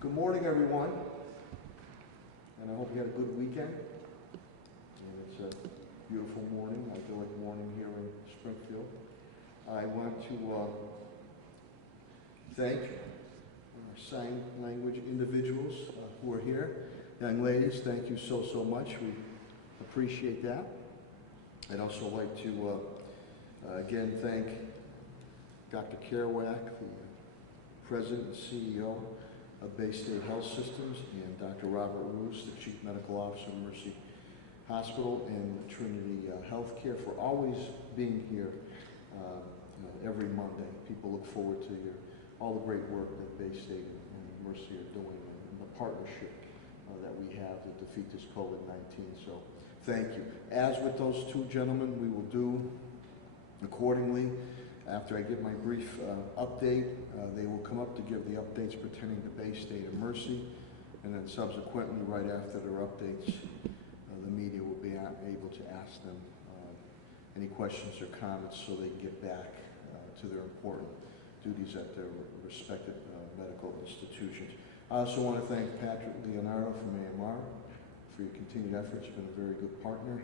Good morning, everyone, and I hope you had a good weekend. And it's a beautiful morning, idyllic morning here in Springfield. I want to thank our sign language individuals who are here. Young ladies, thank you so much. We appreciate that. I'd also like to again thank Dr. Kerouac, the President and CEO of Bay State Health Systems, and Dr. Robert Roons, the Chief Medical Officer of Mercy Hospital and Trinity Healthcare, for always being here every Monday. People look forward to all the great work that Bay State and Mercy are doing, and the partnership that we have to defeat this COVID-19. So thank you. As with those two gentlemen, we will do accordingly. After I give my brief update, they will come up to give the updates pertaining to Bay State and Mercy, and then subsequently, right after their updates, the media will be able to ask them any questions or comments so they can get back to their important duties at their respective medical institutions. I also want to thank Patrick Leonardo from AMR for your continued efforts. You've been a very good partner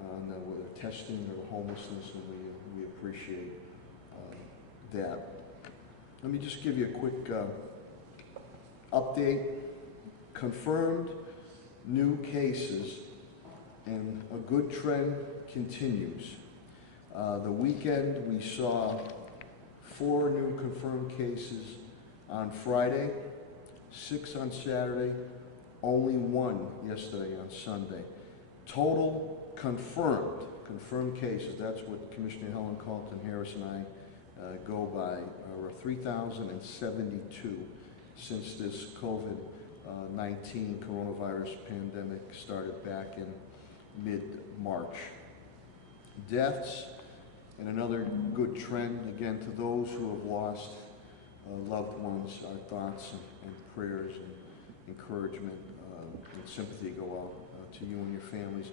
on whether testing or homelessness, and we appreciate that. Let me just give you a quick update. Confirmed new cases, and a good trend continues. The weekend we saw 4 new confirmed cases on Friday, 6 on Saturday, only 1 yesterday on Sunday. Total confirmed cases, that's what Commissioner Helen Carlton Harris and I go by, are 3,072 since this COVID-19 coronavirus pandemic started back in mid-March. Deaths, and another good trend, again, to those who have lost loved ones, our thoughts and prayers and encouragement and sympathy go out to you and your families.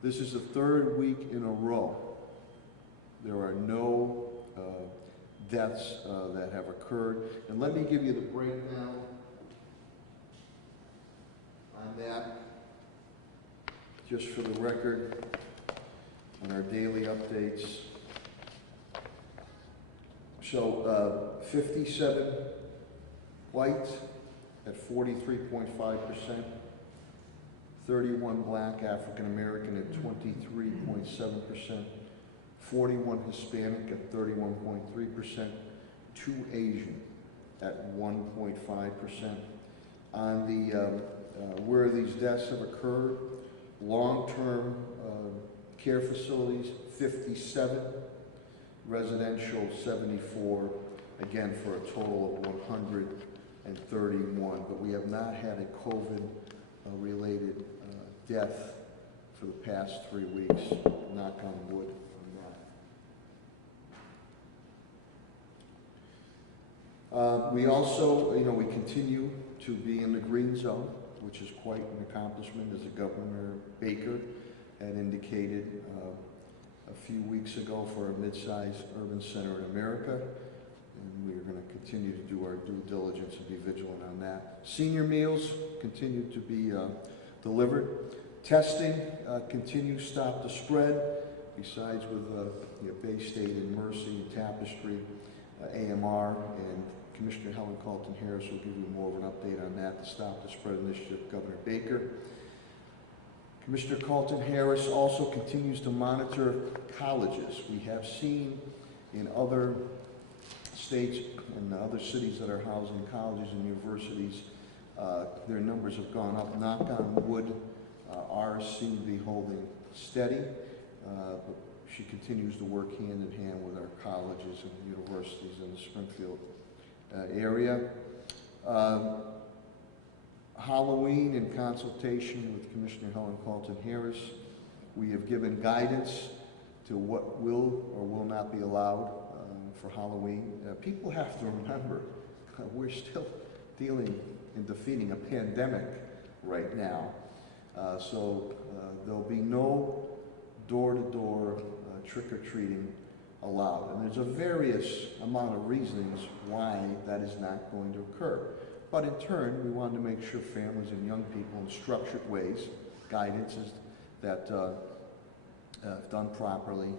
This is the 3rd week in a row there are no deaths that have occurred. And let me give you the breakdown on that, just for the record, on our daily updates. So 57 white at 43.5%, 31 black African American at 23.7%, 41 Hispanic at 31.3%, 2 Asian at 1.5%. On the where these deaths have occurred, long-term care facilities 57, residential 74, again for a total of 131. But we have not had a COVID-related death for the past 3 weeks. Knock on wood on that. We also, we continue to be in the green zone, which is quite an accomplishment, as Governor Baker had indicated a few weeks ago for a mid-sized urban center in America. And we are going to continue to do our due diligence and be vigilant on that. Senior meals continue to be delivered. Testing continues to stop the spread. Besides with Bay State and Mercy and Tapestry, AMR, and Commissioner Helen Carlton Harris will give you more of an update on that, the Stop the Spread initiative, Governor Baker. Commissioner Carlton Harris also continues to monitor colleges. We have seen in other states and other cities that are housing colleges and universities, their numbers have gone up. Knock on wood, ours seem to be holding steady, but she continues to work hand in hand with our colleges and universities in the Springfield area. Halloween, in consultation with Commissioner Helen Carlton Harris, we have given guidance to what will or will not be allowed for Halloween. People have to remember, we're still dealing and defeating a pandemic right now. So there'll be no door-to-door trick-or-treating allowed. And there's a various amount of reasons why that is not going to occur. but in turn, we wanted to make sure families and young people in structured ways, guidances that, if done properly,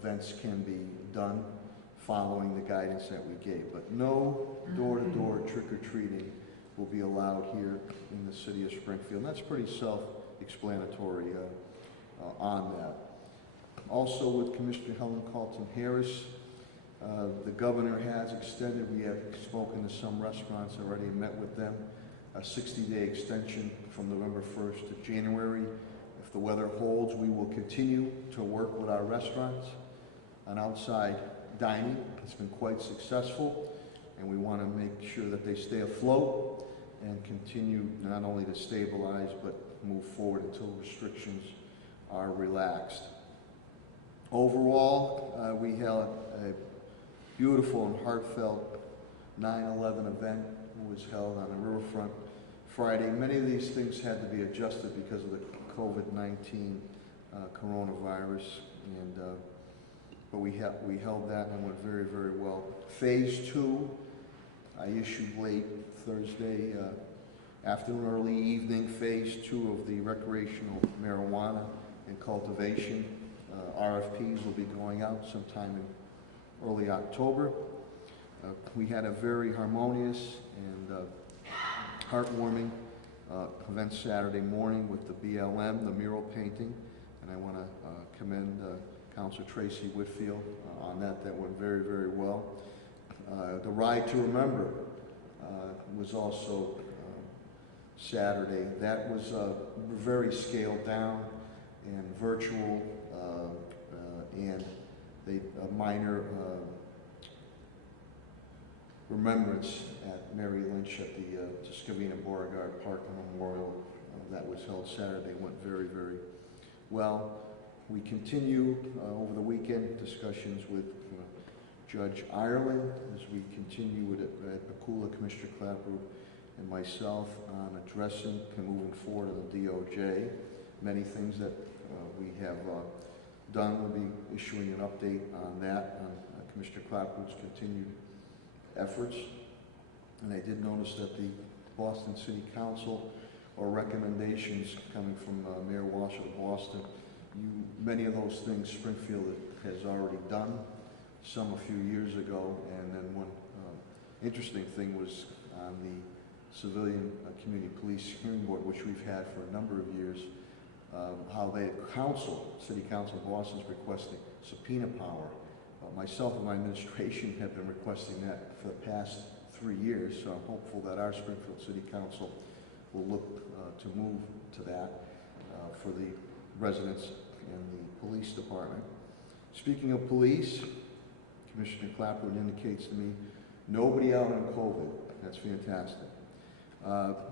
events can be done following the guidance that we gave. But no door-to-door trick-or-treating will be allowed here in the city of Springfield. And that's pretty self-explanatory on that. Also with Commissioner Helen Carlton Harris, the governor has extended, we have spoken to some restaurants already and met with them, a 60-day extension from November 1st to January. If the weather holds, we will continue to work with our restaurants on outside dining. It's been quite successful, and we want to make sure that they stay afloat and continue not only to stabilize but move forward until restrictions are relaxed. Overall, we held a beautiful and heartfelt 9/11 event. It was held on the riverfront Friday. Many of these things had to be adjusted because of the COVID-19 coronavirus, and but we held that and went very, very well. Phase 2, I issued late Thursday afternoon, early evening. Phase 2 of the recreational marijuana and cultivation. RFPs will be going out sometime in early October. We had a very harmonious and heartwarming event Saturday morning with the BLM, the mural painting, and I want to commend Councilor Tracy Whitfield on that. That went very, very well. The Ride to Remember was also Saturday. That was very scaled down and virtual, and a minor remembrance at Mary Lynch at the Scavina Beauregard Park Memorial that was held Saturday. Went very, very well. We continue over the weekend discussions with Judge Ireland as we continue with it at Pacula, Commissioner Clapper and myself on addressing and moving forward on the DOJ. Many things that we have done. We'll be issuing an update on that, on Commissioner Clapper's continued efforts. And I did notice that the Boston City Council, or recommendations coming from Mayor Walsh of Boston, many of those things Springfield has already done, some a few years ago. And then one interesting thing was on the Civilian Community Police Hearing Board, which we've had for a number of years, how the City Council of Boston is requesting subpoena power. Myself and my administration have been requesting that for the past 3 years, so I'm hopeful that our Springfield City Council will look to move to that for the residents and the police department. Speaking of police, Commissioner Clapper indicates to me nobody out on COVID. That's fantastic.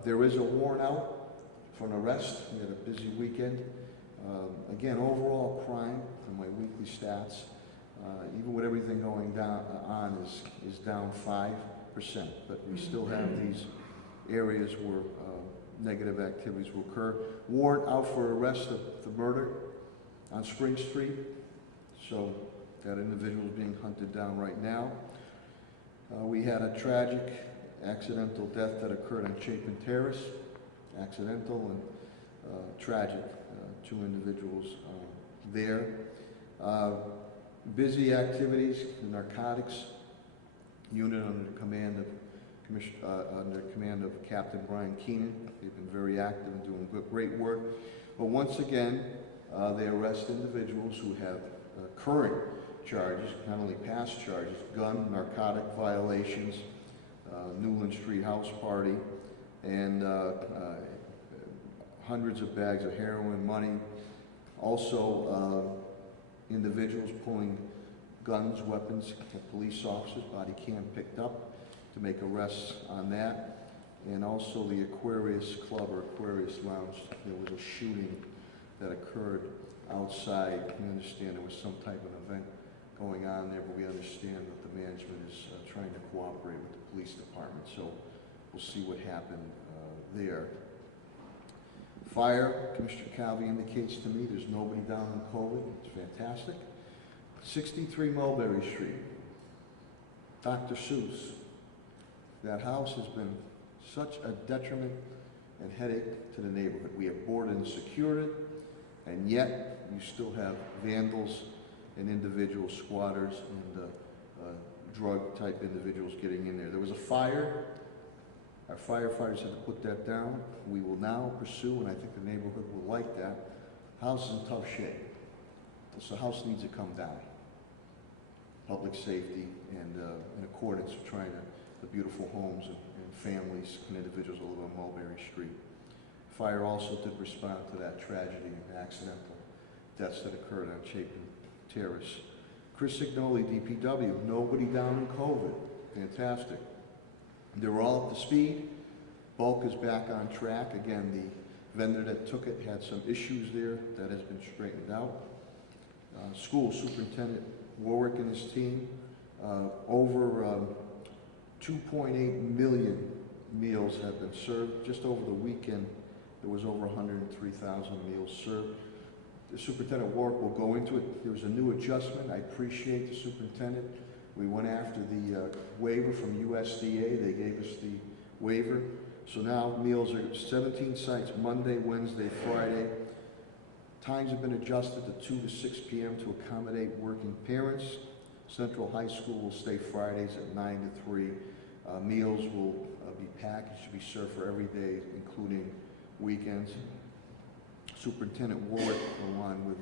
There is a warrant out for an arrest. We had a busy weekend. Again, overall crime from my weekly stats, even with everything going on, is down 5%. But we still have these areas where negative activities will occur. Warrant out for arrest of the murder on Spring Street. So that individual is being hunted down right now. We had a tragic accidental death that occurred on Chapin Terrace. Accidental and tragic, 2 individuals there. Busy activities, the narcotics unit under command of Captain Brian Keenan. They've been very active and doing great work. But once again, they arrest individuals who have current charges, not only past charges, gun, narcotic violations, Newland Street house party, and hundreds of bags of heroin, money. Also, individuals pulling guns, weapons at police officers, body cam picked up to make arrests on that. And also the Aquarius Club or Aquarius Lounge, there was a shooting that occurred outside. We understand there was some type of event going on there, but we understand that the management is trying to cooperate with the police department. So we'll see what happened there. Fire, Commissioner Calvi indicates to me there's nobody down in COVID. It's fantastic. 63 Mulberry Street, Dr. Seuss. That house has been such a detriment and headache to the neighborhood. We have boarded and secured it, and yet you still have vandals and individual squatters and drug-type individuals getting in there. There was a fire. Our firefighters had to put that down. We will now pursue, and I think the neighborhood will like that. House is in tough shape. So the house needs to come down. Public safety and in accordance with trying to the beautiful homes and families and individuals that live on Mulberry Street. Fire also did respond to that tragedy and accidental deaths that occurred on Chapin Terrace. Chris Signoli, DPW, nobody down in COVID. Fantastic. They were all up to speed. Bulk is back on track. Again, the vendor that took it had some issues there. That has been straightened out. School Superintendent Warwick and his team, over 2.8 million meals have been served. Just over the weekend, there was over 103,000 meals served. The Superintendent Warwick will go into it. There was a new adjustment. I appreciate the Superintendent. We went after the waiver from USDA. They gave us the waiver. So now meals are 17 sites, Monday, Wednesday, Friday. Times have been adjusted to 2 to 6 p.m. to accommodate working parents. Central High School will stay Fridays at 9 to 3. Meals will be packaged to be served for every day, including weekends. Superintendent Warwick, along with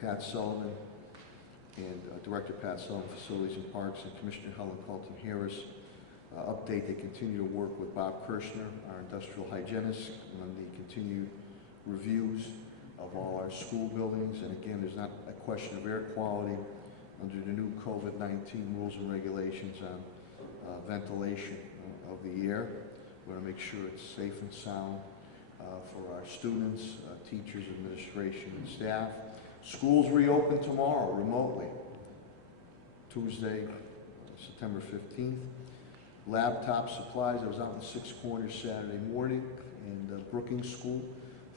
Pat Sullivan and Director Pat Sullivan, Facilities and Parks, and Commissioner Helen Colton Harris, update they continue to work with Bob Kirshner, our industrial hygienist, on the continued reviews of all our school buildings. And again, there's not a question of air quality under the new COVID-19 rules and regulations on ventilation of the air. We want to make sure it's safe and sound for our students, teachers, administration, and staff. Schools reopen tomorrow remotely, Tuesday, September 15th. Laptop supplies. I was out in Six Corners Saturday morning in Brookings School.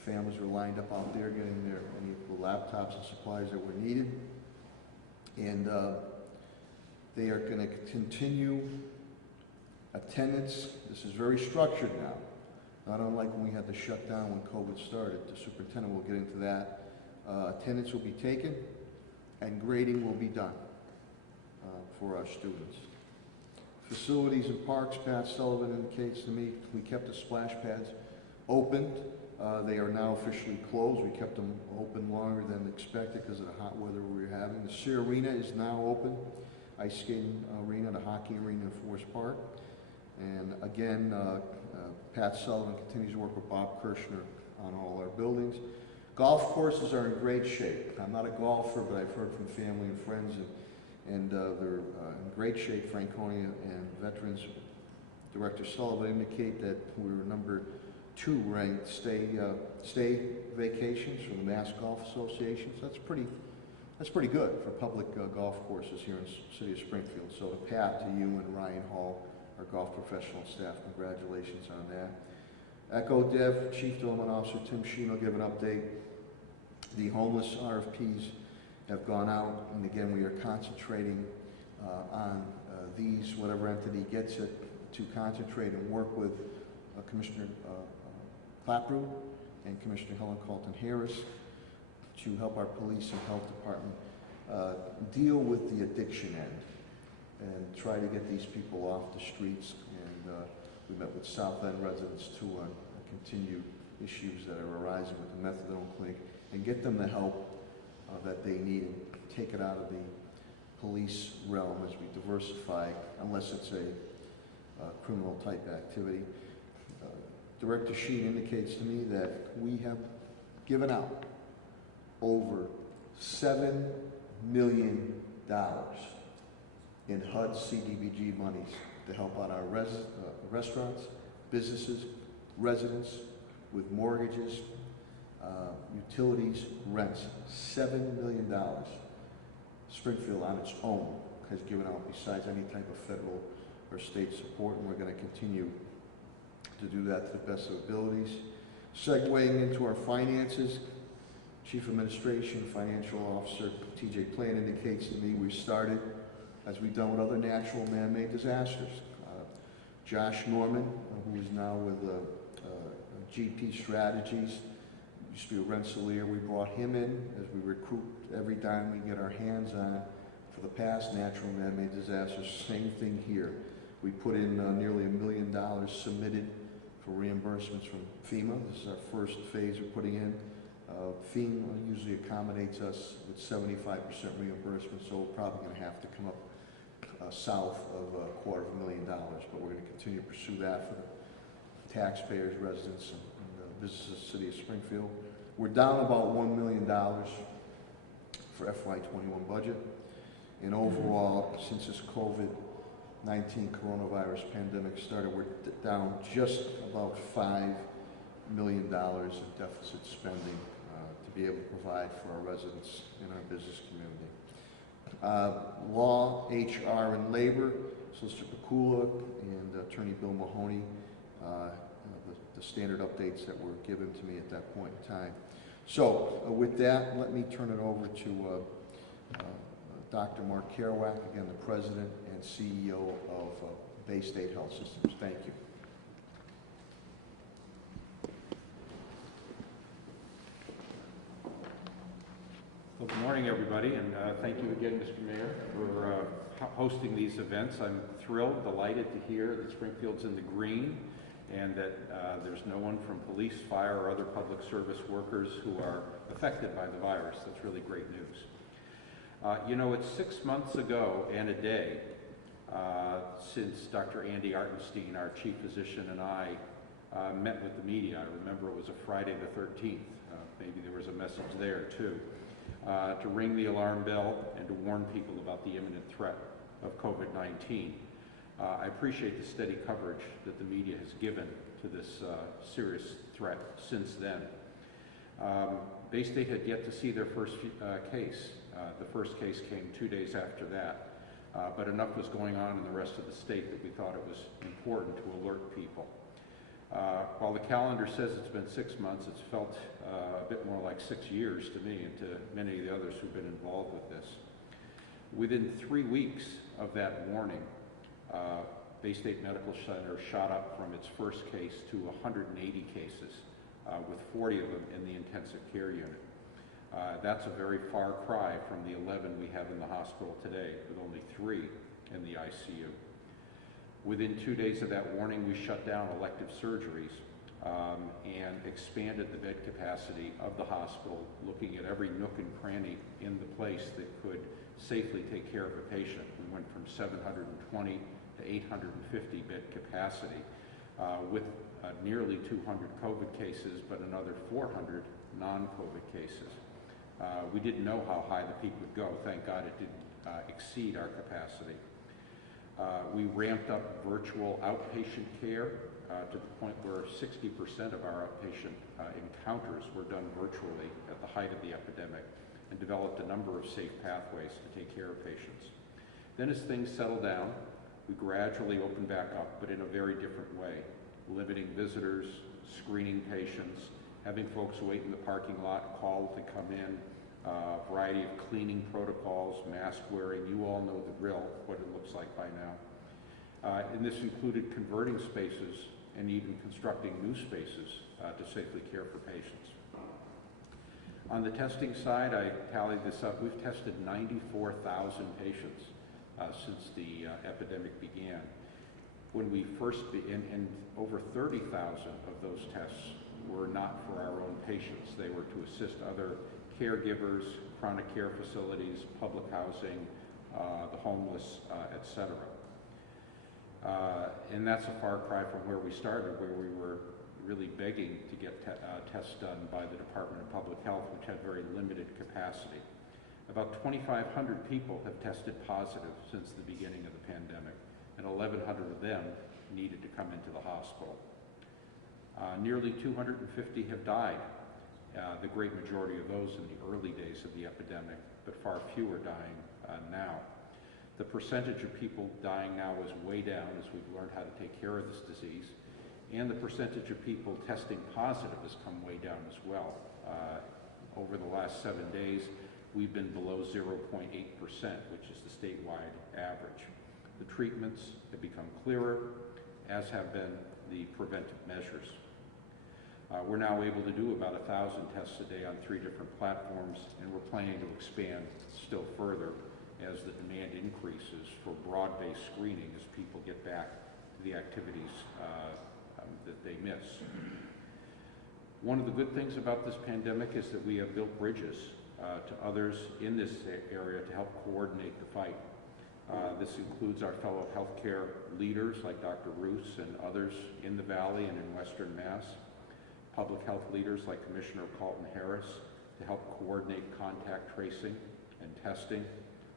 Families were lined up out there getting their any of the laptops and supplies that were needed. And they are going to continue attendance. This is very structured now, not unlike when we had to shut down when COVID started. The superintendent will get into that. Attendance will be taken and grading will be done for our students. Facilities and Parks, Pat Sullivan indicates to me, we kept the splash pads opened. They are now officially closed. We kept them open longer than expected because of the hot weather we were having. The Sea Arena is now open. Ice skating arena, the hockey arena in Forest Park. And again, Pat Sullivan continues to work with Bob Kirshner on all our buildings. Golf courses are in great shape. I'm not a golfer, but I've heard from family and friends, and they're in great shape. Franconia and Veterans Director Sullivan indicate that we were number 2 ranked stay vacations from the Mass Golf Association. So that's pretty good for public golf courses here in the city of Springfield. So to Pat, to you, and Ryan Hall, our golf professional staff, congratulations on that. Echo Dev Chief Development Officer Tim Sheen will give an update. The homeless Rfps have gone out, and again, we are concentrating on these, whatever entity gets it, to concentrate and work with Commissioner Clapprood and Commissioner Helen Colton Harris to help our police and health department deal with the addiction end and try to get these people off the streets. And we met with South End residents too on continued issues that are arising with the methadone clinic and get them the help that they need and take it out of the police realm as we diversify, unless it's a criminal type activity. Director Sheen indicates to me that we have given out over $7 million in HUD CDBG monies to help out our restaurants, businesses, residents with mortgages, utilities, rents. $7 million. Springfield on its own has given out besides any type of federal or state support, and we're going to continue to do that to the best of abilities. Segueing into our finances, Chief Administration Financial Officer TJ Plan indicates to me we've started, as we've done with other natural man-made disasters. Josh Norman, who is now with GP Strategies. Used to be a Rensselaer. We brought him in as we recruit every time we get our hands on it for the past natural and man-made disasters. Same thing here. We put in nearly $1 million submitted for reimbursements from FEMA. This is our first phase we're putting in. FEMA usually accommodates us with 75% reimbursement, so we're probably going to have to come up south of $250,000, but we're going to continue to pursue that for the taxpayers, residents, and businesses of the city of Springfield. We're down about $1 million for FY21 budget, and overall, since this COVID-19 coronavirus pandemic started, we're down just about $5 million in deficit spending to be able to provide for our residents and our business community. Law, HR, and Labor, Solicitor Pakula and Attorney Bill Mahoney, the standard updates that were given to me at that point in time. So with that, let me turn it over to Dr. Mark Kerouac, again, the President and CEO of Bay State Health Systems. Thank you. Well, good morning, everybody, and thank you again, Mr. Mayor, for hosting these events. I'm thrilled, delighted to hear that Springfield's in the green and that there's no one from police, fire, or other public service workers who are affected by the virus. That's really great news. You know, it's 6 months ago and a day since Dr. Andy Artenstein, our chief physician, and I met with the media. I remember it was a Friday the 13th. Maybe there was a message there, too. To ring the alarm bell and to warn people about the imminent threat of COVID-19. I appreciate the steady coverage that the media has given to this serious threat since then. Bay State had yet to see their first case. The first case came 2 days after that, but enough was going on in the rest of the state that we thought it was important to alert people. While the calendar says it's been 6 months, it's felt a bit more like 6 years to me and to many of the others who've been involved with this. Within 3 weeks of that warning, Bay State Medical Center shot up from its first case to 180 cases, with 40 of them in the intensive care unit. That's a very far cry from the 11 we have in the hospital today, with only 3 in the ICU. Within 2 days of that warning, we shut down elective surgeries and expanded the bed capacity of the hospital, looking at every nook and cranny in the place that could safely take care of a patient. We went from 720 to 850 bed capacity with nearly 200 COVID cases, but another 400 non-COVID cases. We didn't know how high the peak would go. Thank God it didn't exceed our capacity. We ramped up virtual outpatient care to the point where 60% of our outpatient encounters were done virtually at the height of the epidemic, and developed a number of safe pathways to take care of patients. Then as things settled down, we gradually opened back up, but in a very different way, limiting visitors, screening patients, having folks wait in the parking lot, called to come in, a variety of cleaning protocols, mask wearing. You all know the drill, what it looks like by now. And this included converting spaces and even constructing new spaces to safely care for patients. On the testing side, I tallied this up. We've tested 94,000 patients since the epidemic began. When we first, and over 30,000 of those tests were not for our own patients. They were to assist other caregivers, chronic care facilities, public housing, the homeless, etc. And that's a far cry from where we started, where we were really begging to get tests done by the Department of Public Health, which had very limited capacity. About 2,500 people have tested positive since the beginning of the pandemic, and 1,100 of them needed to come into the hospital. Nearly 250 have died, the great majority of those in the early days of the epidemic, but far fewer dying now. The percentage of people dying now is way down as we've learned how to take care of this disease, and the percentage of people testing positive has come way down as well. Over the last 7 days, we've been below 0.8%, which is the statewide average. The treatments have become clearer, as have been the preventive measures. We're now able to do about 1,000 tests a day on 3 different platforms, and we're planning to expand still further as the demand increases for broad-based screening as people get back to the activities that they miss. One of the good things about this pandemic is that we have built bridges to others in this area to help coordinate the fight. This includes our fellow healthcare leaders like Dr. Roos and others in the Valley and in Western Mass, public health leaders like Commissioner Carlton Harris to help coordinate contact tracing and testing,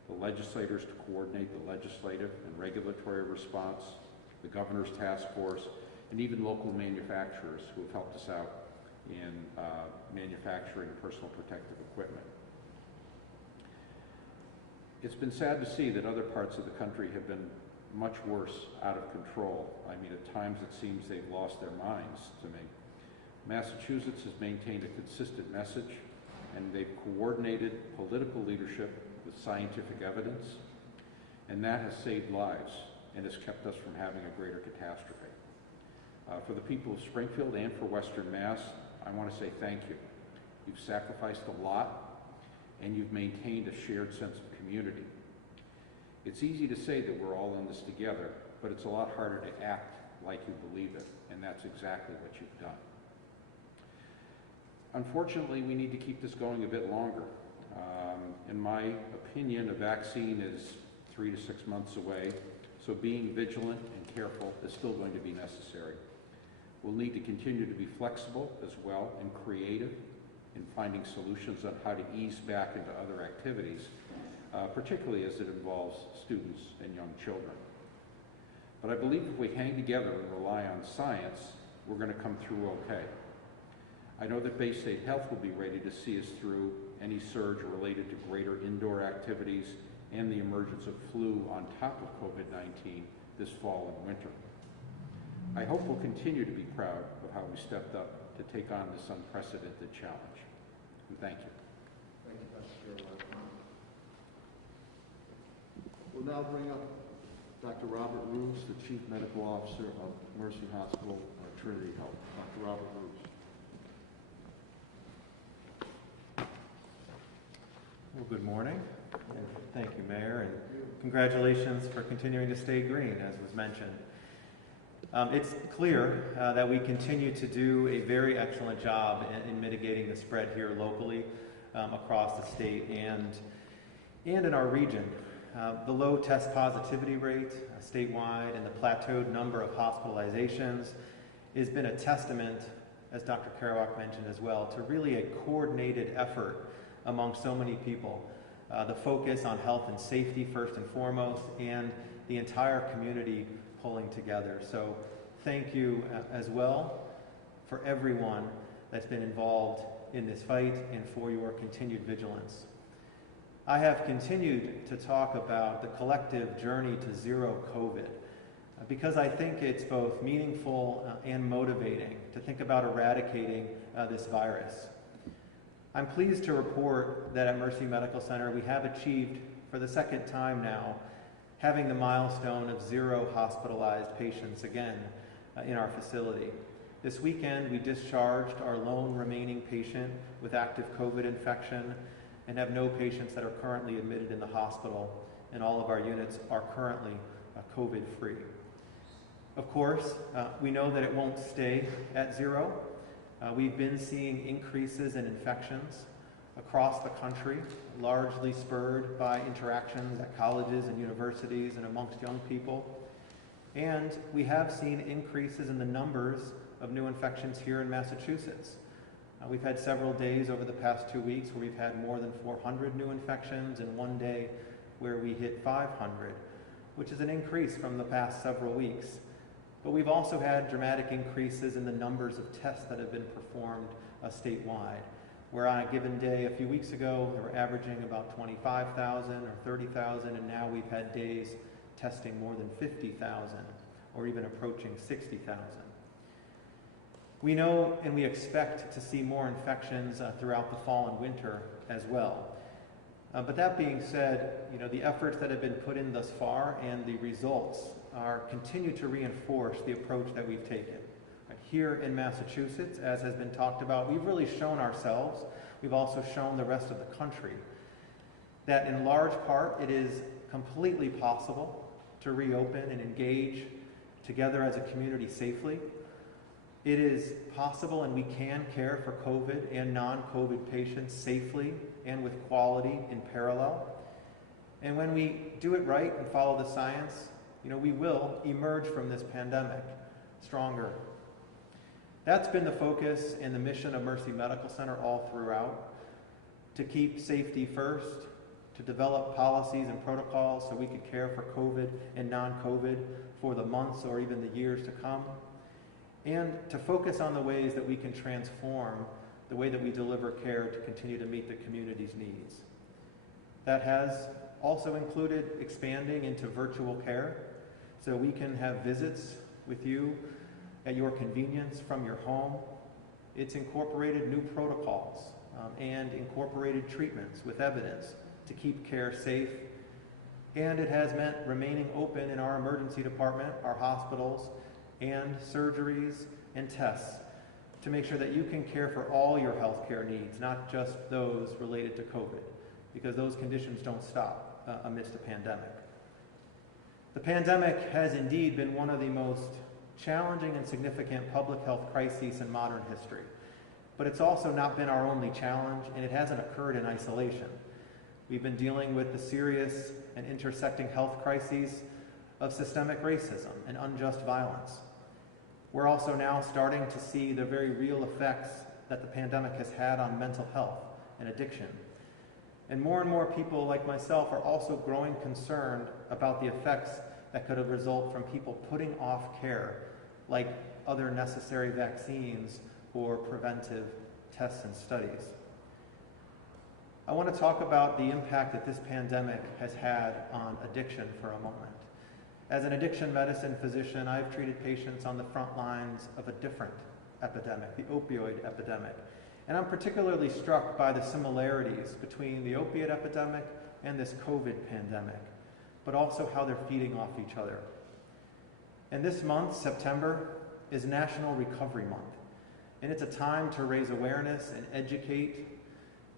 the legislators to coordinate the legislative and regulatory response, the governor's task force, and even local manufacturers who have helped us out in manufacturing personal protective equipment. It's been sad to see that other parts of the country have been much worse out of control. I mean, at times it seems they've lost their minds to me. Massachusetts has maintained a consistent message, and they've coordinated political leadership with scientific evidence, and that has saved lives and has kept us from having a greater catastrophe. For the people of Springfield and for Western Mass, I want to say thank you. You've sacrificed a lot, and you've maintained a shared sense of community. It's easy to say that we're all in this together, but it's a lot harder to act like you believe it, and that's exactly what you've done. Unfortunately, we need to keep this going a bit longer. In my opinion, a vaccine is 3 to 6 months away, so being vigilant and careful is still going to be necessary. We'll need to continue to be flexible as well and creative in finding solutions on how to ease back into other activities, particularly as it involves students and young children. But I believe if we hang together and rely on science, we're going to come through okay. I know that Bay State Health will be ready to see us through any surge related to greater indoor activities and the emergence of flu on top of COVID-19 this fall and winter. I hope we'll continue to be proud of how we stepped up to take on this unprecedented challenge. And thank you. Thank you, Dr. Gerlach. We'll now bring up Dr. Robert Roons, the Chief Medical Officer of Mercy Hospital, Trinity Health. Dr. Robert Roons. Well, good morning, and thank you, Mayor, and congratulations for continuing to stay green, as was mentioned. It's clear that we continue to do a very excellent job in mitigating the spread here locally, across the state and in our region. The low test positivity rate statewide and the plateaued number of hospitalizations has been a testament, as Dr. Kerouac mentioned as well, to really a coordinated effort among so many people. The focus on health and safety first and foremost, and the entire community pulling together. So thank you as well for everyone that's been involved in this fight and for your continued vigilance. I have continued to talk about the collective journey to zero COVID because I think it's both meaningful and motivating to think about eradicating this virus. I'm pleased to report that at Mercy Medical Center we have achieved for the second time now having the milestone of 0 hospitalized patients again in our facility. This weekend we discharged our lone remaining patient with active COVID infection and have no patients that are currently admitted in the hospital, and all of our units are currently COVID-free. Of course, we know that it won't stay at 0. We've been seeing increases in infections across the country, largely spurred by interactions at colleges and universities and amongst young people. And we have seen increases in the numbers of new infections here in Massachusetts. We've had several days over the past 2 weeks where we've had more than 400 new infections, and one day where we hit 500, which is an increase from the past several weeks. But we've also had dramatic increases in the numbers of tests that have been performed statewide, where on a given day a few weeks ago, we were averaging about 25,000 or 30,000, and now we've had days testing more than 50,000 or even approaching 60,000. We know and we expect to see more infections throughout the fall and winter as well. But that being said, the efforts that have been put in thus far and the results continue to reinforce the approach that we've taken. Here in Massachusetts, as has been talked about, we've really shown ourselves, we've also shown the rest of the country, that in large part it is completely possible to reopen and engage together as a community safely. It is possible, and we can care for COVID and non-COVID patients safely and with quality in parallel. And when we do it right and follow the science, we will emerge from this pandemic stronger. That's been the focus and the mission of Mercy Medical Center all throughout, to keep safety first, to develop policies and protocols so we could care for COVID and non-COVID for the months or even the years to come, and to focus on the ways that we can transform the way that we deliver care to continue to meet the community's needs. That has also included expanding into virtual care, so we can have visits with you at your convenience from your home. It's incorporated new protocols and incorporated treatments with evidence to keep care safe. And it has meant remaining open in our emergency department, our hospitals, and surgeries and tests to make sure that you can care for all your healthcare needs, not just those related to COVID, because those conditions don't stop amidst a pandemic. The pandemic has indeed been one of the most challenging and significant public health crises in modern history. But it's also not been our only challenge, and it hasn't occurred in isolation. We've been dealing with the serious and intersecting health crises of systemic racism and unjust violence. We're also now starting to see the very real effects that the pandemic has had on mental health and addiction. And more people like myself are also growing concerned about the effects that could result from people putting off care, like other necessary vaccines or preventive tests and studies. I want to talk about the impact that this pandemic has had on addiction for a moment. As an addiction medicine physician, I've treated patients on the front lines of a different epidemic, the opioid epidemic. And I'm particularly struck by the similarities between the opiate epidemic and this COVID pandemic, but also how they're feeding off each other. And this month, September, is National Recovery Month. And it's a time to raise awareness and educate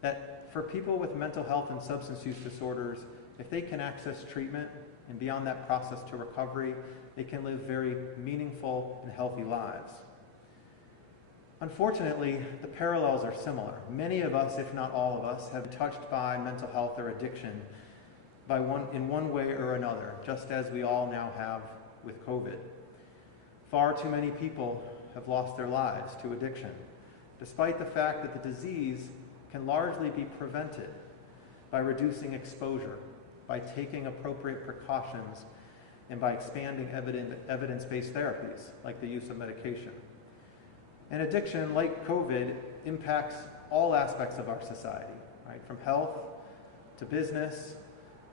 that for people with mental health and substance use disorders, if they can access treatment and beyond that process to recovery, they can live very meaningful and healthy lives. Unfortunately, the parallels are similar. Many of us, if not all of us, have been touched by mental health or addiction in one way or another, just as we all now have with COVID. Far too many people have lost their lives to addiction, despite the fact that the disease can largely be prevented by reducing exposure, by taking appropriate precautions, and by expanding evidence-based therapies, like the use of medication. And addiction, like COVID, impacts all aspects of our society, right? From health to business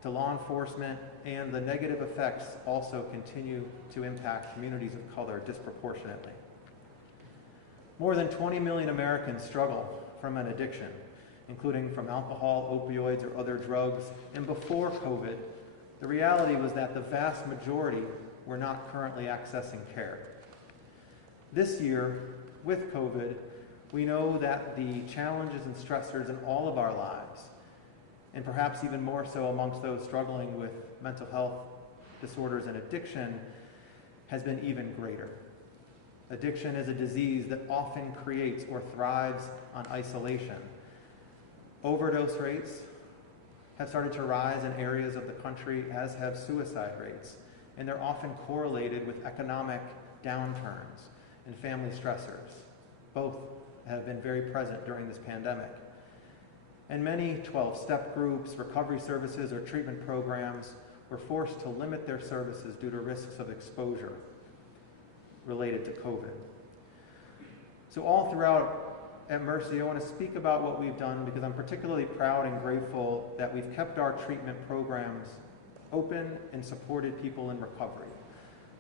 to law enforcement, and the negative effects also continue to impact communities of color disproportionately. More than 20 million Americans struggle from an addiction, including from alcohol, opioids, or other drugs. And before COVID, the reality was that the vast majority were not currently accessing care. This year, with COVID, we know that the challenges and stressors in all of our lives, and perhaps even more so amongst those struggling with mental health disorders and addiction, has been even greater. Addiction is a disease that often creates or thrives on isolation. Overdose rates have started to rise in areas of the country, as have suicide rates, and they're often correlated with economic downturns and family stressors. Both have been very present during this pandemic. And many 12-step groups, recovery services, or treatment programs were forced to limit their services due to risks of exposure related to COVID. So all throughout at Mercy, I want to speak about what we've done because I'm particularly proud and grateful that we've kept our treatment programs open and supported people in recovery,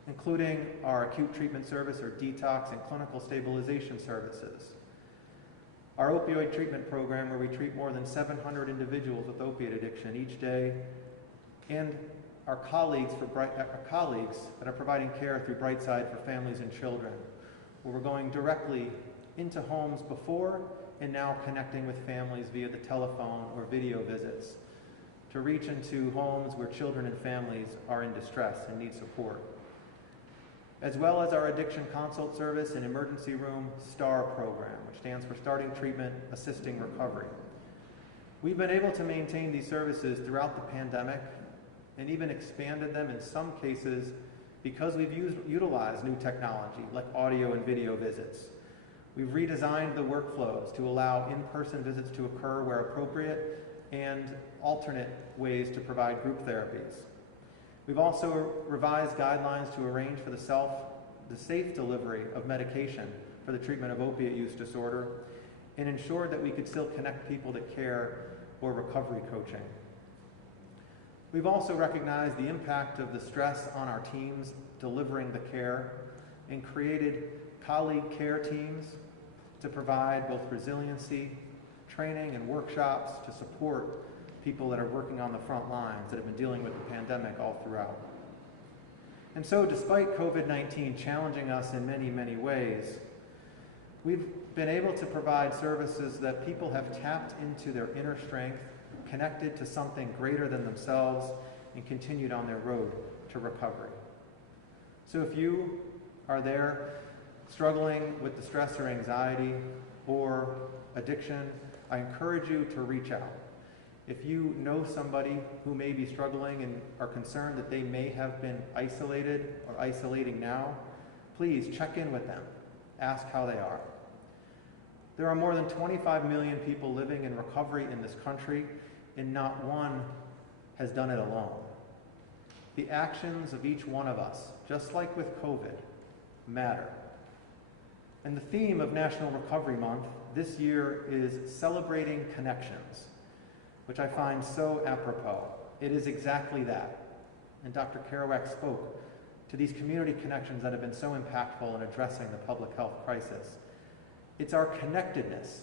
including our acute treatment service or detox and clinical stabilization services. Our opioid treatment program, where we treat more than 700 individuals with opiate addiction each day, and our colleagues that are providing care through Brightside for Families and Children, where we're going directly into homes before and now connecting with families via the telephone or video visits to reach into homes where children and families are in distress and need support, as well as our addiction consult service and emergency room STAR program, which stands for Starting Treatment, Assisting Recovery. We've been able to maintain these services throughout the pandemic and even expanded them in some cases because we've utilized new technology like audio and video visits. We've redesigned the workflows to allow in-person visits to occur where appropriate and alternate ways to provide group therapies. We've also revised guidelines to arrange for the safe delivery of medication for the treatment of opiate use disorder and ensured that we could still connect people to care or recovery coaching. We've also recognized the impact of the stress on our teams delivering the care and created colleague care teams to provide both resiliency, training, and workshops to support people that are working on the front lines that have been dealing with the pandemic all throughout. And so despite COVID-19 challenging us in many, many ways, we've been able to provide services that people have tapped into their inner strength, connected to something greater than themselves, and continued on their road to recovery. So if you are there struggling with the stress or anxiety or addiction, I encourage you to reach out. If you know somebody who may be struggling and are concerned that they may have been isolated or isolating now, please check in with them. Ask how they are. There are more than 25 million people living in recovery in this country, and not one has done it alone. The actions of each one of us, just like with COVID, matter. And the theme of National Recovery Month this year is celebrating connections, which I find so apropos. It is exactly that. And Dr. Kerouac spoke to these community connections that have been so impactful in addressing the public health crisis. It's our connectedness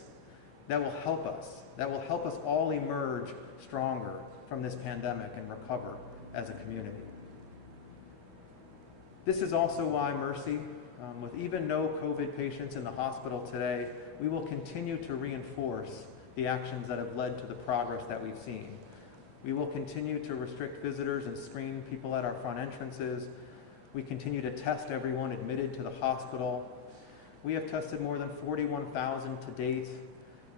that will help us all emerge stronger from this pandemic and recover as a community. This is also why Mercy, with even no COVID patients in the hospital today, we will continue to reinforce the actions that have led to the progress that we've seen. We will continue to restrict visitors and screen people at our front entrances. We continue to test everyone admitted to the hospital. We have tested more than 41,000 to date,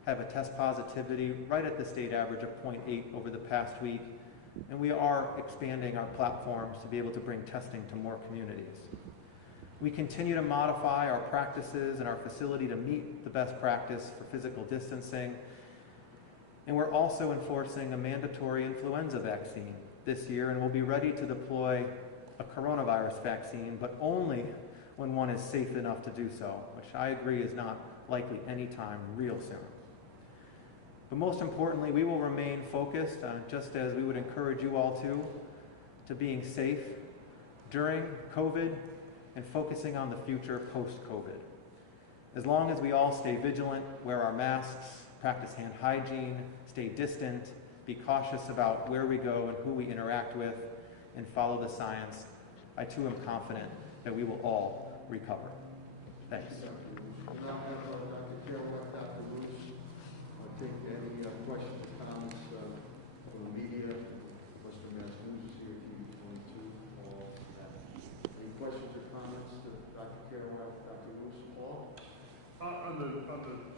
have a test positivity right at the state average of 0.8 over the past week, and we are expanding our platforms to be able to bring testing to more communities. We continue to modify our practices and our facility to meet the best practice for physical distancing. And we're also enforcing a mandatory influenza vaccine this year, and we'll be ready to deploy a coronavirus vaccine, but only when one is safe enough to do so, which I agree is not likely anytime real soon. But most importantly, we will remain focused, just as we would encourage you all to being safe during COVID and focusing on the future post-COVID. As long as we all stay vigilant, wear our masks, practice hand hygiene, stay distant, be cautious about where we go and who we interact with, and follow the science, I too am confident that we will all recover. Thanks. Now, Dr. Kerouac, Dr. Roons, I think any questions or comments from the media, Western Mass News is here, TV 22, all that. Any questions or comments to Dr. Kerouac, Dr. Roons, Paul? On the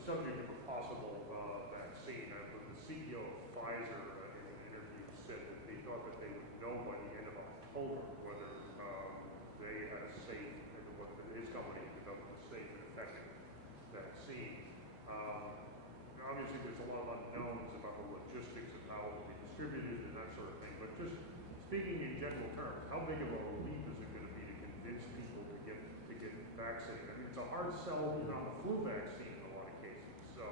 subject of a possible vaccine, the CEO of Pfizer in an interview said that they thought that they would know by the end of October whether they had a safe, what his company had developed a safe and effective vaccine. Obviously, there's a lot of unknowns about the logistics of how it will be distributed and that sort of thing. But just speaking in general terms, how big of a leap is it going to be to convince people to get vaccinated? I mean, it's a hard sell on the flu vaccine in a lot of cases. So,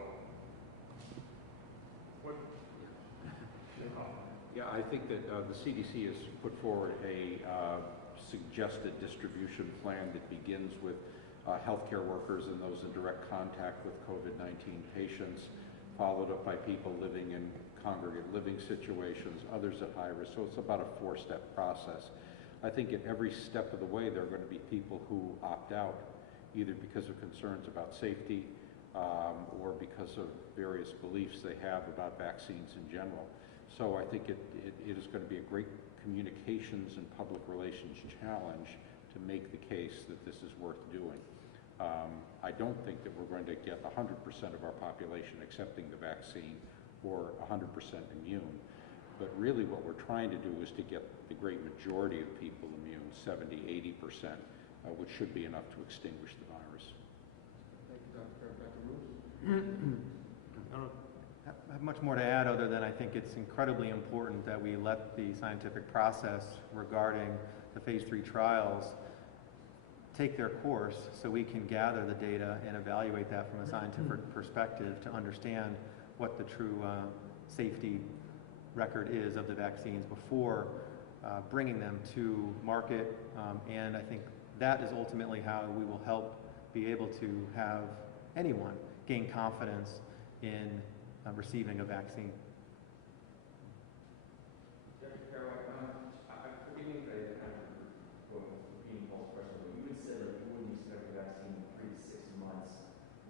what? Yeah, I think that the CDC has put forward a suggested distribution plan that begins with healthcare workers and those in direct contact with COVID-19 patients, followed up by people living in congregate living situations, others at high risk. So it's about a 4-step process. I think at every step of the way there are going to be people who opt out, either because of concerns about safety or because of various beliefs they have about vaccines in general. So I think it is going to be a great communications and public relations challenge to make the case that this is worth doing. I don't think that we're going to get 100% of our population accepting the vaccine or 100% immune. But really what we're trying to do is to get the great majority of people immune, 70, 80%, which should be enough to extinguish the virus. Thank you, Dr. Roons. I don't have much more to add other than I think it's incredibly important that we let the scientific process regarding the phase 3 trials take their course so we can gather the data and evaluate that from a scientific perspective to understand what the true safety record is of the vaccines before bringing them to market. And I think that is ultimately how we will help be able to have anyone gain confidence in receiving a vaccine. Dr. Carroll, forgive me if I kind of go repeating Paul's question, but you had said that you wouldn't expect a vaccine in 3 to 6 months.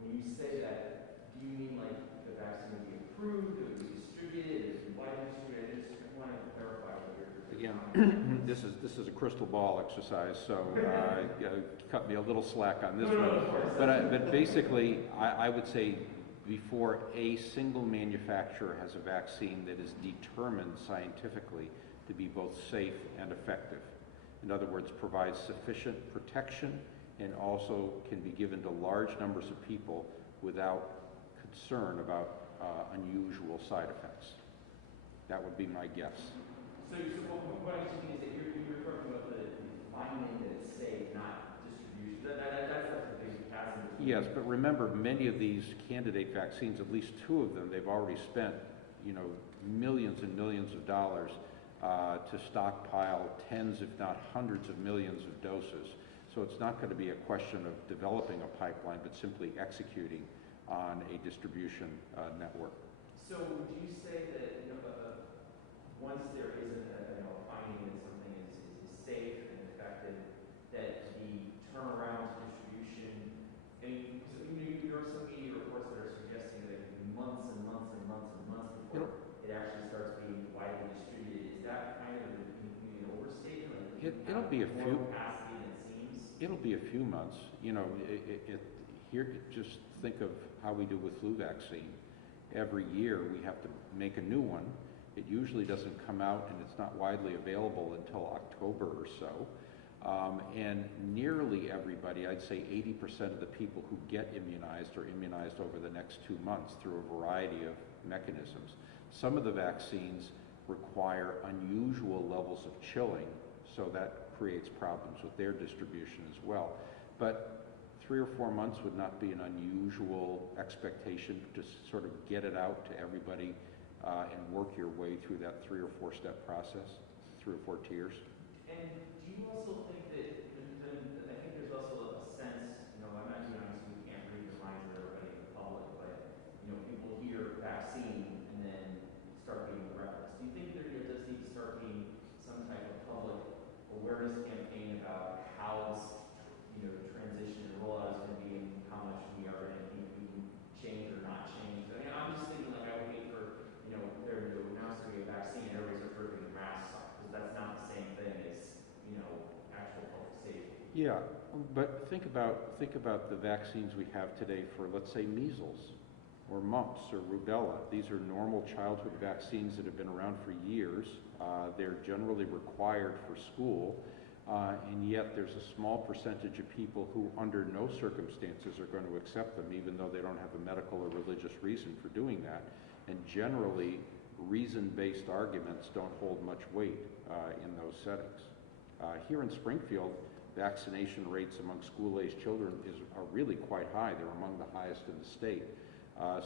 When you say that, do you mean like the vaccine would be approved, it would be distributed, it would be widely distributed? I wanted to clarify what you're Again, this is a crystal ball exercise, so cut me a little slack on this one. But basically, I would say before a single manufacturer has a vaccine that is determined scientifically to be both safe and effective. In other words, provides sufficient protection and also can be given to large numbers of people without concern about unusual side effects. That would be my guess. So what I'm thinking is that you're talking about the finding that it's safe, not distribution. That's the big chasm. Yes, but remember, many of these candidate vaccines, at least 2 of them, they've already spent, millions and millions of dollars to stockpile tens, if not hundreds of millions of doses. So it's not going to be a question of developing a pipeline, but simply executing on a distribution network. So would you say that once there is a finding that something is safe and effective, that the turnaround to distribution, so there are some media reports that are suggesting that it could be months and months and months and months before it actually starts being widely distributed. Is that kind of an overstatement? Like It'll be a few. Capacity than it seems. It'll be a few months. Here, just think of how we do with flu vaccine. Every year we have to make a new one. It usually doesn't come out and it's not widely available until October or so. And nearly everybody, I'd say 80% of the people who get immunized are immunized over the next 2 months through a variety of mechanisms. Some of the vaccines require unusual levels of chilling, so that creates problems with their distribution as well. But 3 or 4 months would not be an unusual expectation to sort of get it out to everybody and work your way through that 3 or 4 step process, 3 or 4 tiers. And do you also think that, I think there's also a sense, I'm not being honest, we can't read the minds of everybody in the public, but, people hear vaccine and then start being reckless. Do you think there does need to start being some type of public awareness campaign about how this, transition and rollout is going to be and how much we are going to need to change or not change? I mean, I'm just thinking like I would hate for, there to announce to be a vaccine and everybody's ripping their masks off, because that's not the same thing as, actual public safety. Yeah, but think about the vaccines we have today for, let's say, measles or mumps or rubella. These are normal childhood vaccines that have been around for years. They're generally required for school, and yet there's a small percentage of people who under no circumstances are going to accept them, even though they don't have a medical or religious reason for doing that. And generally, reason-based arguments don't hold much weight in those settings. Here in Springfield, vaccination rates among school-aged children are really quite high. They're among the highest in the state.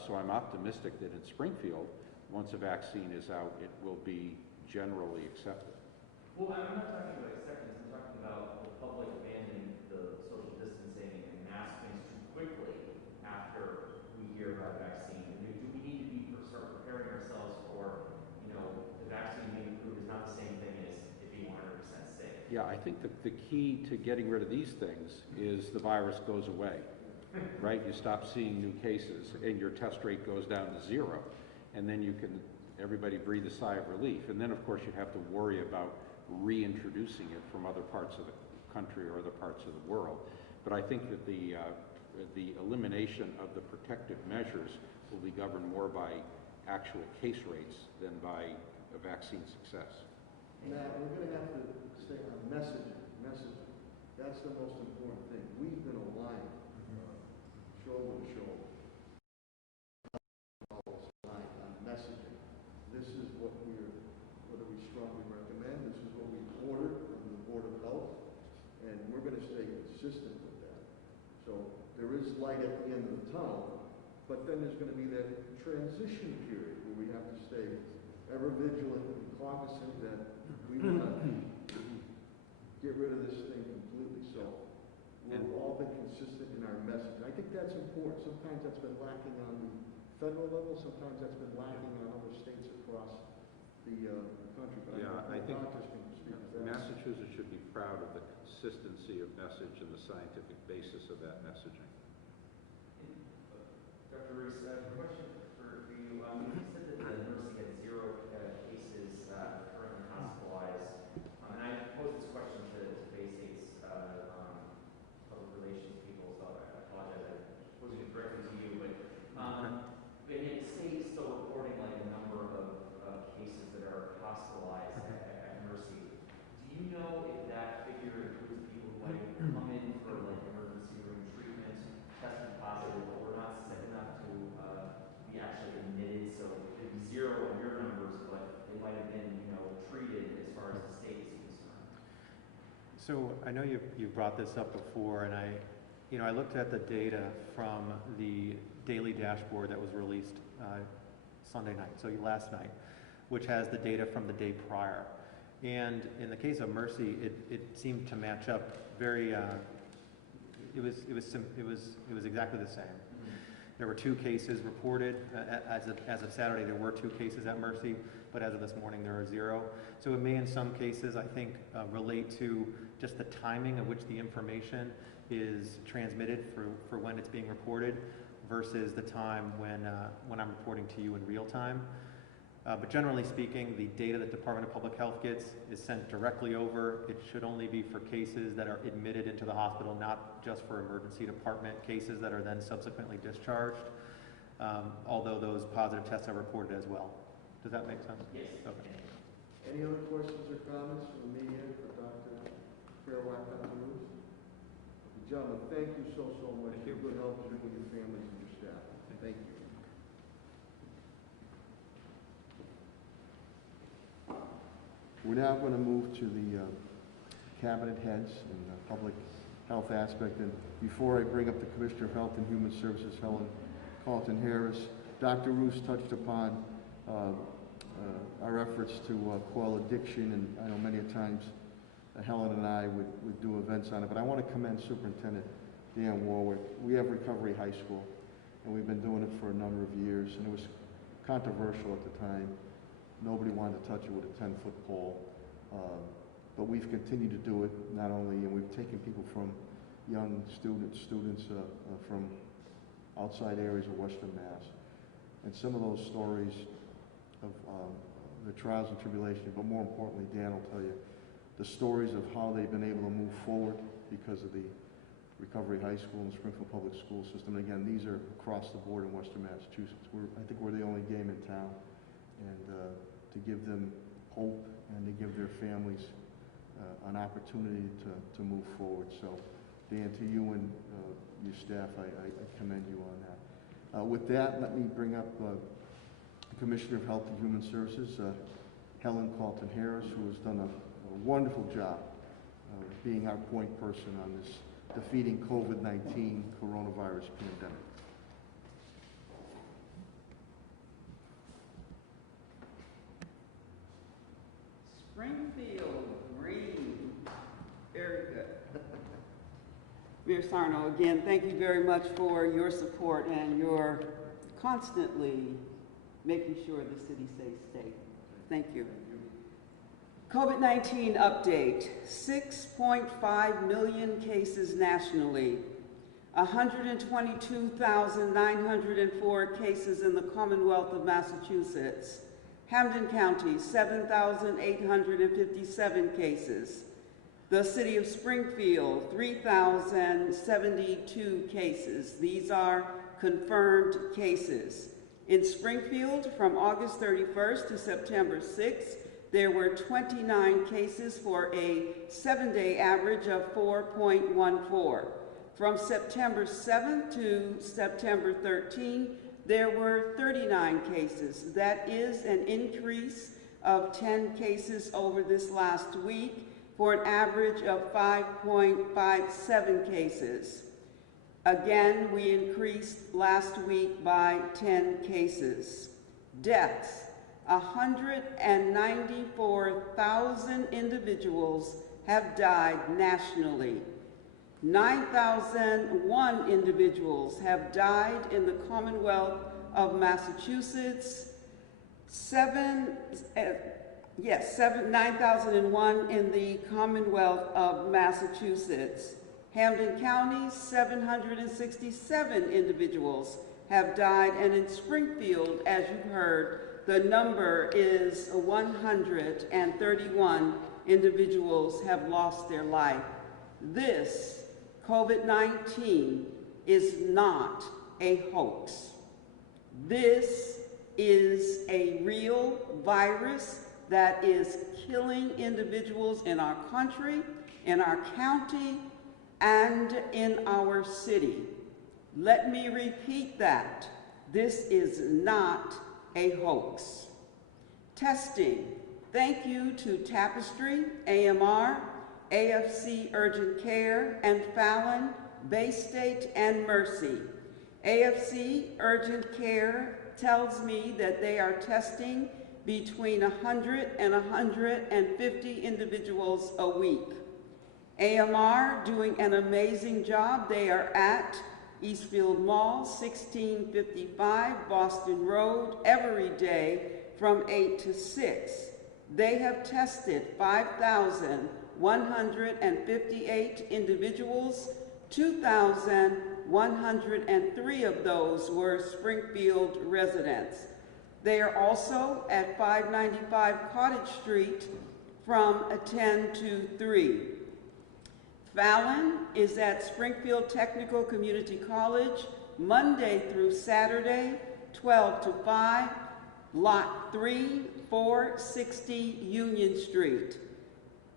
So I'm optimistic that in Springfield, once a vaccine is out, it will be generally accepted. Well, I'm not talking about acceptance. I'm talking about the public abandoning the social distancing and mask Yeah, I think the key to getting rid of these things is the virus goes away, right? You stop seeing new cases and your test rate goes down to 0, and then you can, everybody breathe a sigh of relief. And then of course you have to worry about reintroducing it from other parts of the country or other parts of the world. But I think that the elimination of the protective measures will be governed more by actual case rates than by a vaccine success. Matt, we're going to have to stay on messaging. That's the most important thing. We've been aligned, shoulder to shoulder, on messaging. This is what we strongly recommend. This is what we ordered from the Board of Health, and we're going to stay consistent with that. So there is light at the end of the tunnel, but then there's going to be that transition period where we have to stay ever vigilant and cognizant that we will not get rid of this thing completely. So we've all been consistent in our message. I think that's important. Sometimes that's been lacking on the federal level. Sometimes that's been lacking on other states across the country. But Yeah, I think doctors can speak to that. Massachusetts should be proud of the consistency of message and the scientific basis of that messaging. Dr. Rios, question for you. You said that the Mercy had 0 cases currently hospitalized. And I posed this question to Bay State's public relations people, so I apologize. I posed it directly to you, but and yet the state is still reporting like a number of cases that are hospitalized at Mercy. Do you know if that figure includes people who might come in for like emergency room treatment, tested positive, but were not sick enough to be actually admitted? So it'd be 0 on your numbers, but they might have been, treated as far as the state is concerned. So I know you brought this up before, and I looked at the data from the daily dashboard that was released Sunday night, so last night, which has the data from the day prior. And in the case of Mercy, it seemed to match up very. It was exactly the same. There were 2 cases reported. As of Saturday, there were 2 cases at Mercy, but as of this morning, there are 0. So it may, in some cases, I think, relate to just the timing of which the information is transmitted for when it's being reported versus the time when I'm reporting to you in real time. But generally speaking, the data that Department of Public Health gets is sent directly over. It should only be for cases that are admitted into the hospital, not just for emergency department cases that are then subsequently discharged, although those positive tests are reported as well. Does that make sense? Yes. Okay. Any other questions or comments from the media for Dr. Fairwhack, Dr. Roons? Gentlemen, thank you so much. Thank you. Good health to you and your families and your staff. Thank you. We're now going to move to the cabinet heads and the public health aspect. And before I bring up the Commissioner of Health and Human Services, Helen Carlton-Harris, Dr. Roos touched upon our efforts to quell addiction, and I know many a times Helen and I would do events on it, but I want to commend Superintendent Dan Warwick. We have Recovery High School, and we've been doing it for a number of years, and it was controversial at the time. Nobody wanted to touch it with a 10-foot pole, but we've continued to do it, not only, and we've taken people from young students from outside areas of Western Mass. And some of those stories of the trials and tribulations, but more importantly, Dan will tell you, the stories of how they've been able to move forward because of the Recovery High School and the Springfield Public School System. And again, these are across the board in Western Massachusetts. I think we're the only game in town. And to give them hope and to give their families an opportunity to move forward. So, Dan, to you and your staff, I commend you on that. With that, let me bring up the Commissioner of Health and Human Services, Helen Carlton-Harris, who has done a wonderful job being our point person on this defeating COVID-19 coronavirus pandemic. Springfield, green, very good. Mayor Sarno, again, thank you very much for your support and your constantly making sure the city stays safe. Thank you. COVID-19 update, 6.5 million cases nationally, 122,904 cases in the Commonwealth of Massachusetts, Hampden County, 7,857 cases, the City of Springfield, 3,072 cases. These are confirmed cases. In Springfield, from August 31st to September 6th, there were 29 cases for a 7-day average of 4.14. From September 7th to September 13th, there were 39 cases. That is an increase of 10 cases over this last week for an average of 5.57 cases. Again, we increased last week by 10 cases. Deaths. 194,000 individuals have died nationally. 9,001 individuals have died in the Commonwealth of Massachusetts. 9,001 in the Commonwealth of Massachusetts. Hampden County, 767 individuals have died, and in Springfield, as you heard, the number is 131 individuals have lost their life. This COVID-19 is not a hoax. This is a real virus that is killing individuals in our country, in our county, and in our city. Let me repeat that. This is not a hoax. Testing. Thank you to Tapestry, AMR, AFC Urgent Care, and Fallon, Bay State, and Mercy. AFC Urgent Care tells me that they are testing between 100 and 150 individuals a week. AMR doing an amazing job. They are at Eastfield Mall, 1655 Boston Road, every day from 8 to 6. They have tested 5,158 individuals. 2,103 of those were Springfield residents. They are also at 595 Cottage Street from 10 to 3. Fallon is at Springfield Technical Community College, Monday through Saturday, 12 to 5, Lot 3, 460 Union Street.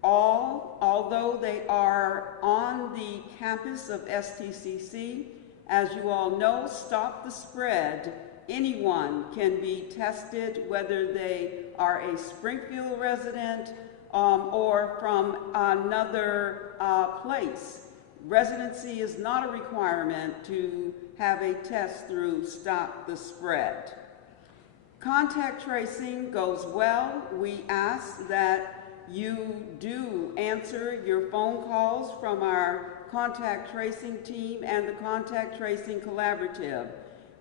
Although they are on the campus of STCC, as you all know, Stop the Spread, anyone can be tested, whether they are a Springfield resident or from another place. Residency is not a requirement to have a test through Stop the Spread. Contact tracing goes well. We ask that you do answer your phone calls from our contact tracing team and the contact tracing collaborative.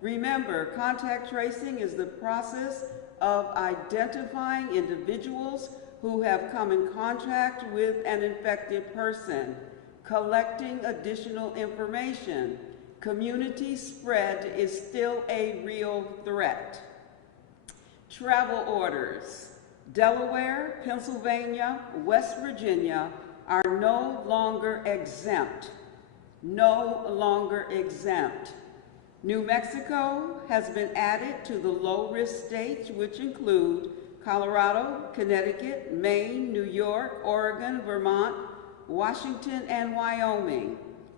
Remember, contact tracing is the process of identifying individuals who have come in contact with an infected person, collecting additional information. Community spread is still a real threat. Travel orders. Delaware, Pennsylvania, West Virginia are no longer exempt. No longer exempt. New Mexico has been added to the low-risk states, which include Colorado, Connecticut, Maine, New York, Oregon, Vermont, Washington, and Wyoming.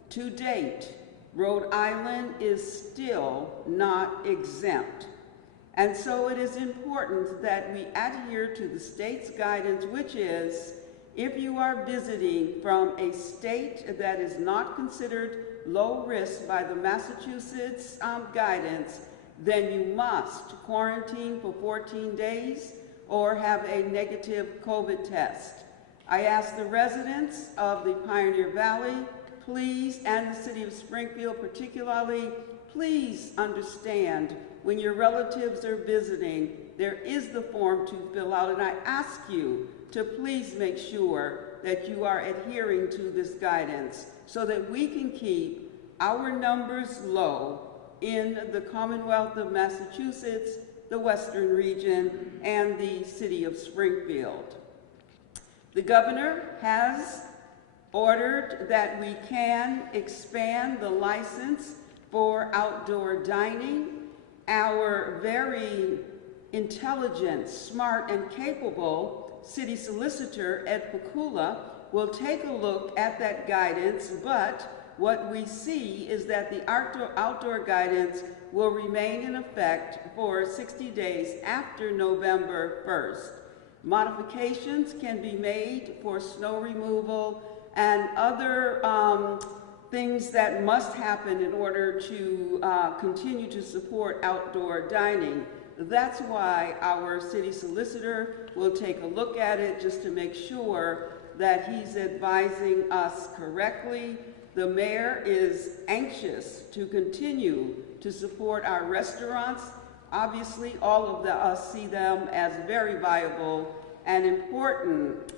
To date, Rhode Island is still not exempt. And so it is important that we adhere to the state's guidance, which is, if you are visiting from a state that is not considered low risk by the Massachusetts guidance, then you must quarantine for 14 days or have a negative COVID test. I ask the residents of the Pioneer Valley, please, and the city of Springfield particularly, please understand when your relatives are visiting, there is the form to fill out, and I ask you to please make sure that you are adhering to this guidance so that we can keep our numbers low in the Commonwealth of Massachusetts, the Western region, and the city of Springfield. The governor has ordered that we can expand the license for outdoor dining. Our very intelligent, smart, and capable city solicitor, Ed Pakula, will take a look at that guidance, but what we see is that the outdoor guidance will remain in effect for 60 days after November 1st. Modifications can be made for snow removal and other things that must happen in order to continue to support outdoor dining. That's why our city solicitor will take a look at it just to make sure that he's advising us correctly. The mayor is anxious to continue to support our restaurants. Obviously, all of us see them as very viable and important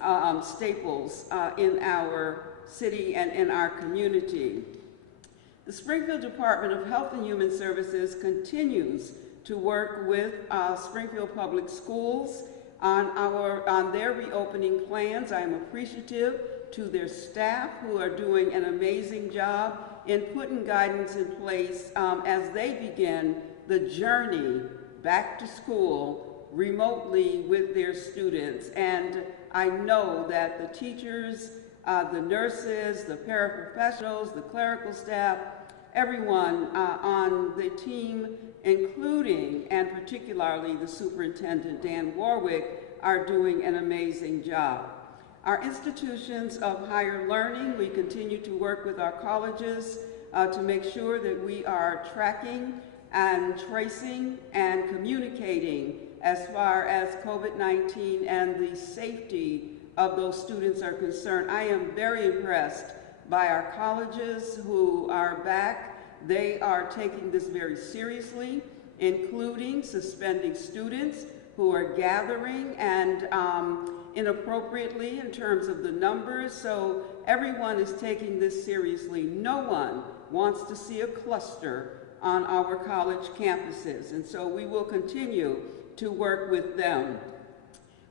staples in our city and in our community. The Springfield Department of Health and Human Services continues to work with Springfield Public Schools on their reopening plans. I am appreciative to their staff who are doing an amazing job in putting guidance in place as they begin the journey back to school remotely with their students. And I know that the teachers, the nurses, the paraprofessionals, the clerical staff, everyone on the team, including and particularly the superintendent, Dan Warwick, are doing an amazing job. Our institutions of higher learning, we continue to work with our colleges to make sure that we are tracking and tracing and communicating as far as COVID-19 and the safety of those students are concerned. I am very impressed by our colleges who are back. They are taking this very seriously, including suspending students who are gathering and inappropriately in terms of the numbers. So everyone is taking this seriously. No one wants to see a cluster on our college campuses, and so we will continue to work with them.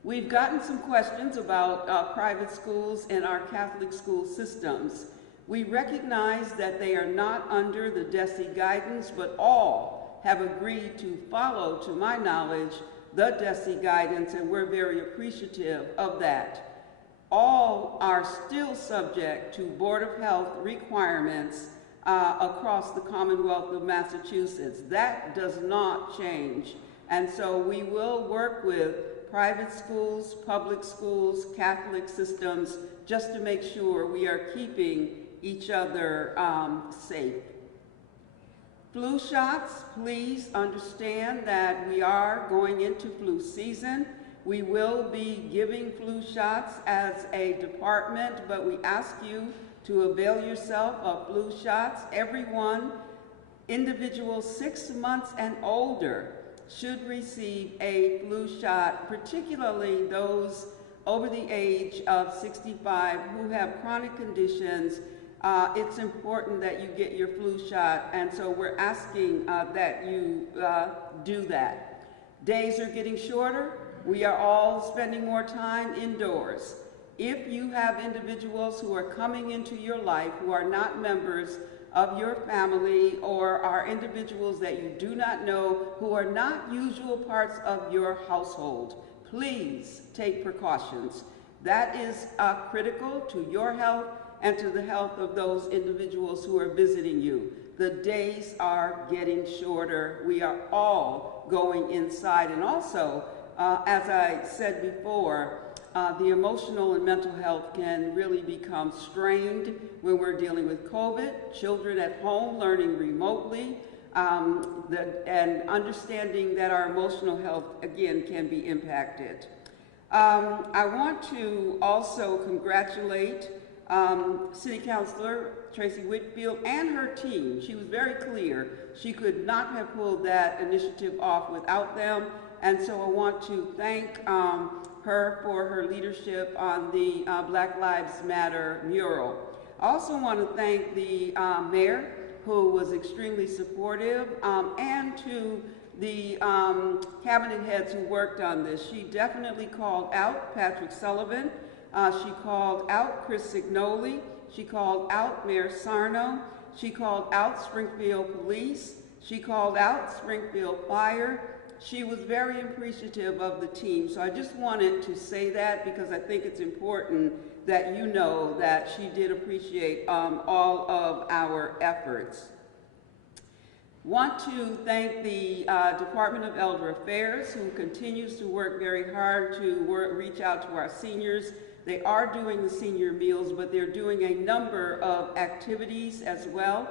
We've gotten some questions about private schools and our Catholic school systems. We recognize that they are not under the DESE guidance, but all have agreed to follow, to my knowledge, the DESE guidance, and we're very appreciative of that. All are still subject to Board of Health requirements across the Commonwealth of Massachusetts. That does not change. And so we will work with private schools, public schools, Catholic systems, just to make sure we are keeping each other safe. Flu shots, please understand that we are going into flu season. We will be giving flu shots as a department, but we ask you to avail yourself of flu shots. Everyone, individuals 6 months and older, should receive a flu shot, particularly those over the age of 65 who have chronic conditions. It's important that you get your flu shot, and so we're asking that you do that. Days are getting shorter. We are all spending more time indoors. If you have individuals who are coming into your life who are not members of your family or are individuals that you do not know who are not usual parts of your household, please take precautions. That is critical to your health and to the health of those individuals who are visiting you. The days are getting shorter. We are all going inside. And also, as I said before, the emotional and mental health can really become strained when we're dealing with COVID, children at home learning remotely, and understanding that our emotional health, again, can be impacted. I want to also congratulate City Councilor Tracy Whitfield and her team. She was very clear. She could not have pulled that initiative off without them, and so I want to thank her for her leadership on the Black Lives Matter mural. I also want to thank the mayor, who was extremely supportive, and to the cabinet heads who worked on this. She definitely called out Patrick Sullivan. She called out Chris Signoli. She called out Mayor Sarno. She called out Springfield Police. She called out Springfield Fire. She was very appreciative of the team. So I just wanted to say that because I think it's important that you know that she did appreciate all of our efforts. Want to thank the Department of Elder Affairs, who continues to work very hard to reach out to our seniors. They are doing the senior meals, but they're doing a number of activities as well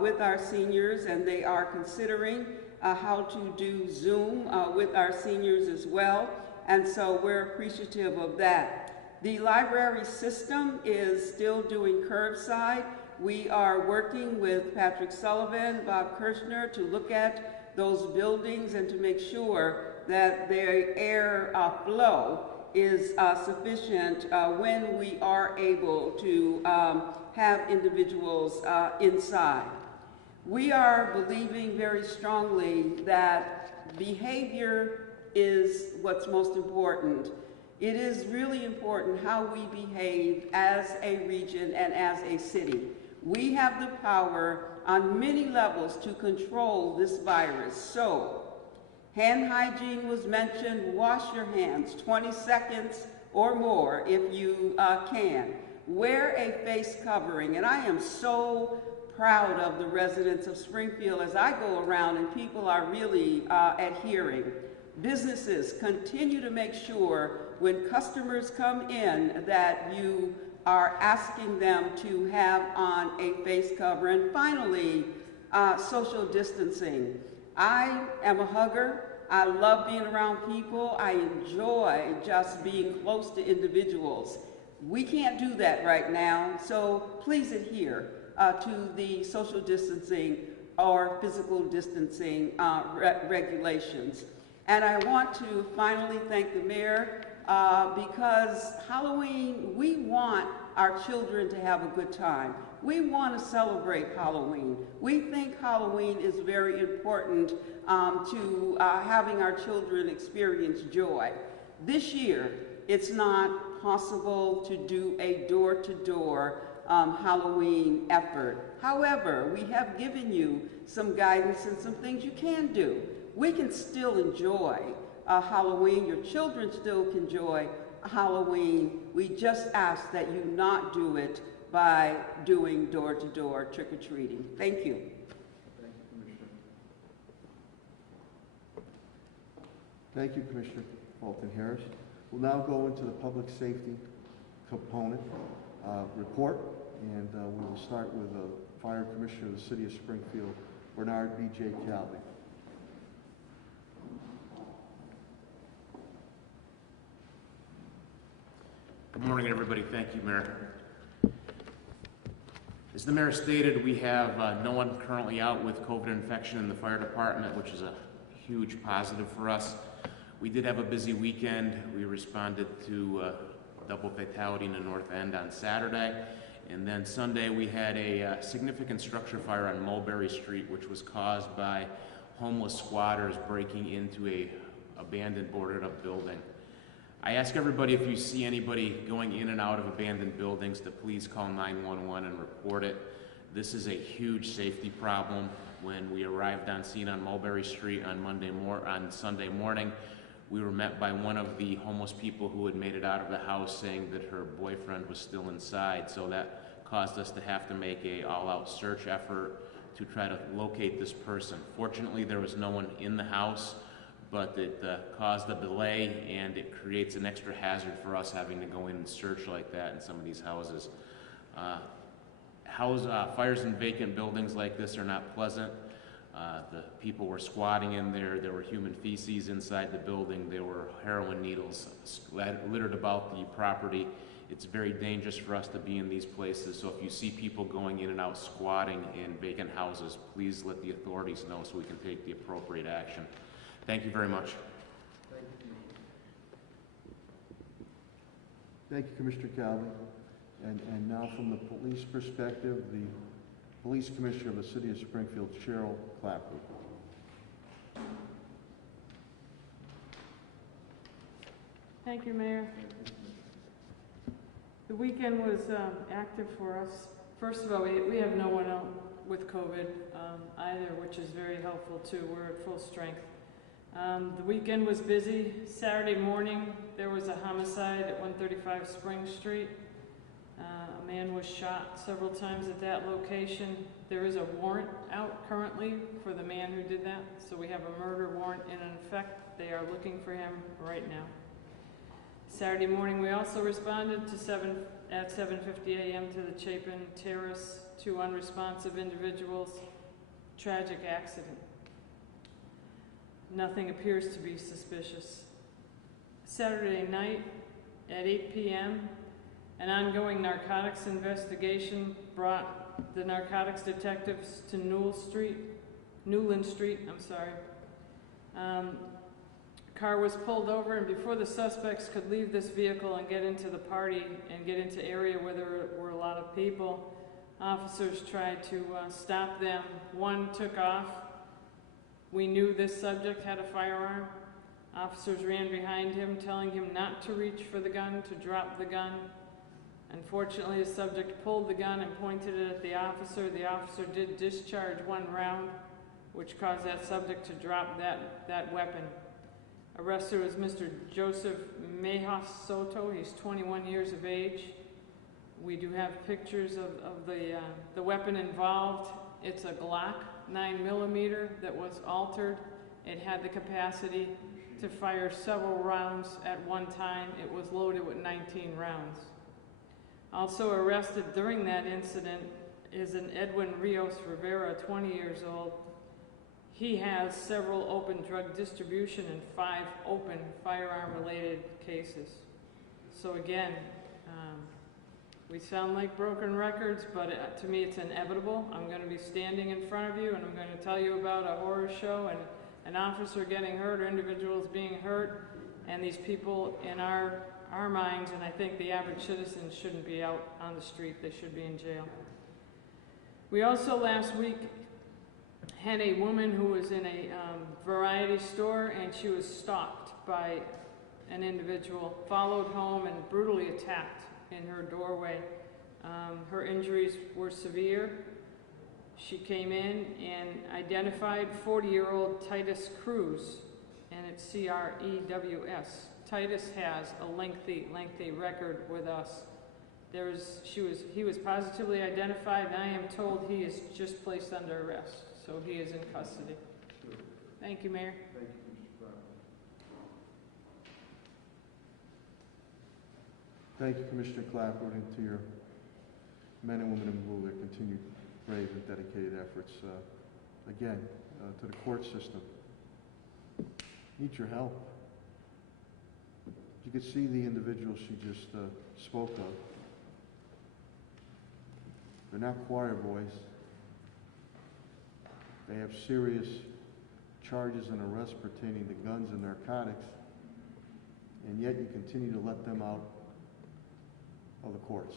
with our seniors, and they are considering how to do Zoom with our seniors as well, and so we're appreciative of that. The library system is still doing curbside. We are working with Patrick Sullivan, Bob Kirshner, to look at those buildings and to make sure that their air flow is sufficient when we are able to have individuals inside. We are believing very strongly that behavior is what's most important. It is really important how we behave as a region and as a city. We have the power on many levels to control this virus. So, hand hygiene was mentioned. Wash your hands 20 seconds or more if you can. Wear a face covering, and I am so proud of the residents of Springfield as I go around and people are really adhering. Businesses continue to make sure when customers come in that you are asking them to have on a face cover. And finally, social distancing. I am a hugger. I love being around people. I enjoy just being close to individuals. We can't do that right now, so please adhere to the social distancing or physical distancing regulations. And I want to finally thank the mayor because Halloween, we want our children to have a good time. We want to celebrate Halloween. We think Halloween is very important to having our children experience joy. This year, it's not possible to do a door-to-door Halloween effort. However, we have given you some guidance and some things you can do. We can still enjoy Halloween. Your children still can enjoy Halloween. We just ask that you not do it by doing door-to-door trick-or-treating. Thank you. Thank you, Commissioner. Thank you, Commissioner Fulton Harris. We'll now go into the public safety component report, and we will start with the Fire Commissioner of the City of Springfield, Bernard B.J. Calvi. Good morning, everybody. Thank you, Mayor. As the Mayor stated, we have no one currently out with COVID infection in the fire department, which is a huge positive for us. We did have a busy weekend. We responded to a double fatality in the North End on Saturday. And then Sunday, we had a significant structure fire on Mulberry Street, which was caused by homeless squatters breaking into a abandoned boarded-up building. I ask everybody, if you see anybody going in and out of abandoned buildings, to please call 911 and report it. This is a huge safety problem. When we arrived on scene on Mulberry Street on Sunday morning, we were met by one of the homeless people who had made it out of the house saying that her boyfriend was still inside, so that caused us to have to make an all-out search effort to try to locate this person. Fortunately, there was no one in the house, but it caused a delay, and it creates an extra hazard for us having to go in and search like that in some of these houses. Fires in vacant buildings like this are not pleasant. The people were squatting in there. There were human feces inside the building. There were heroin needles littered about the property. It's very dangerous for us to be in these places, so if you see people going in and out squatting in vacant houses, please let the authorities know so we can take the appropriate action. Thank you very much. Thank you. Thank you, Commissioner Calvi. And now from the police perspective, the Police Commissioner of the City of Springfield, Cheryl Clapper. Thank you, Mayor. The weekend was active for us. First of all, we have no one out with COVID either, which is very helpful too. We're at full strength. The weekend was busy. Saturday morning, there was a homicide at 135 Spring Street. A man was shot several times at that location. There is a warrant out currently for the man who did that, so we have a murder warrant in effect. They are looking for him right now. Saturday morning, we also responded to at 7:50 a.m. to the Chapin Terrace, 2 unresponsive individuals, tragic accident. Nothing appears to be suspicious. Saturday night at 8 p.m., an ongoing narcotics investigation brought the narcotics detectives to Newland Street. Car was pulled over, and before the suspects could leave this vehicle and get into the party and get into area where there were a lot of people, officers tried to stop them. One took off. We knew this subject had a firearm. Officers ran behind him, telling him not to reach for the gun, to drop the gun. Unfortunately, the subject pulled the gun and pointed it at the officer. The officer did discharge 1 round, which caused that subject to drop that weapon. Arrested was Mr. Joseph Mejas Soto. He's 21 years of age. We do have pictures of the weapon involved. It's a Glock 9mm that was altered. It had the capacity to fire several rounds at one time. It was loaded with 19 rounds. Also arrested during that incident is an Edwin Rios Rivera, 20 years old. He has several open drug distribution and 5 open firearm-related cases. So again, we sound like broken records, but to me it's inevitable. I'm going to be standing in front of you and I'm going to tell you about a horror show and an officer getting hurt or individuals being hurt, and these people in our minds, and I think the average citizen, shouldn't be out on the street. They should be in jail. We also last week had a woman who was in a variety store, and she was stalked by an individual, followed home and brutally attacked in her doorway. Her injuries were severe. She came in and identified 40-year-old Titus Cruz, and it's C-R-E-W-S. Titus has a lengthy record with us. He was positively identified, and I am told he is just placed under arrest, so he is in custody. Thank you, Mayor. Thank you, Mr. Clark. Thank you, Commissioner Clapper, and to your men and women in blue that continue brave and dedicated efforts. Again, to the court system. Need your help. You could see the individuals she just spoke of. They're not choir boys. They have serious charges and arrests pertaining to guns and narcotics, and yet you continue to let them out of the courts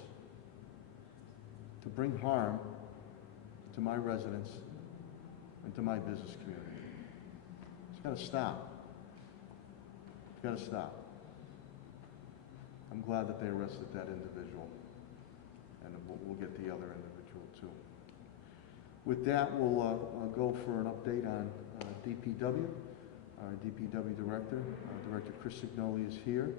to bring harm to my residents and to my business community. It's got to stop. It's got to stop. I'm glad that they arrested that individual, and we'll get the other individual too. With that, we'll go for an update on DPW. Our DPW Director, Director Chris Signoli, is here,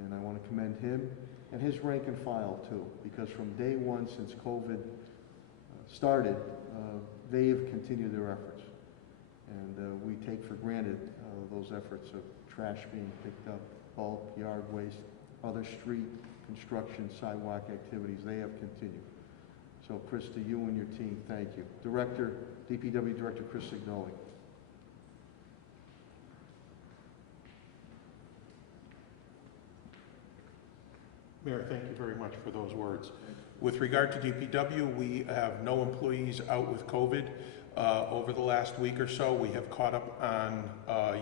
and I want to commend him and his rank and file too, because from day one since COVID started, they have continued their efforts, and we take for granted those efforts of trash being picked up, bulk, yard waste, other street construction, sidewalk activities. They have continued. So Chris, to you and your team, thank you. DPW Director Chris Signoli. Mayor, thank you very much for those words. With regard to DPW, we have no employees out with COVID. Over the last week or so, we have caught up on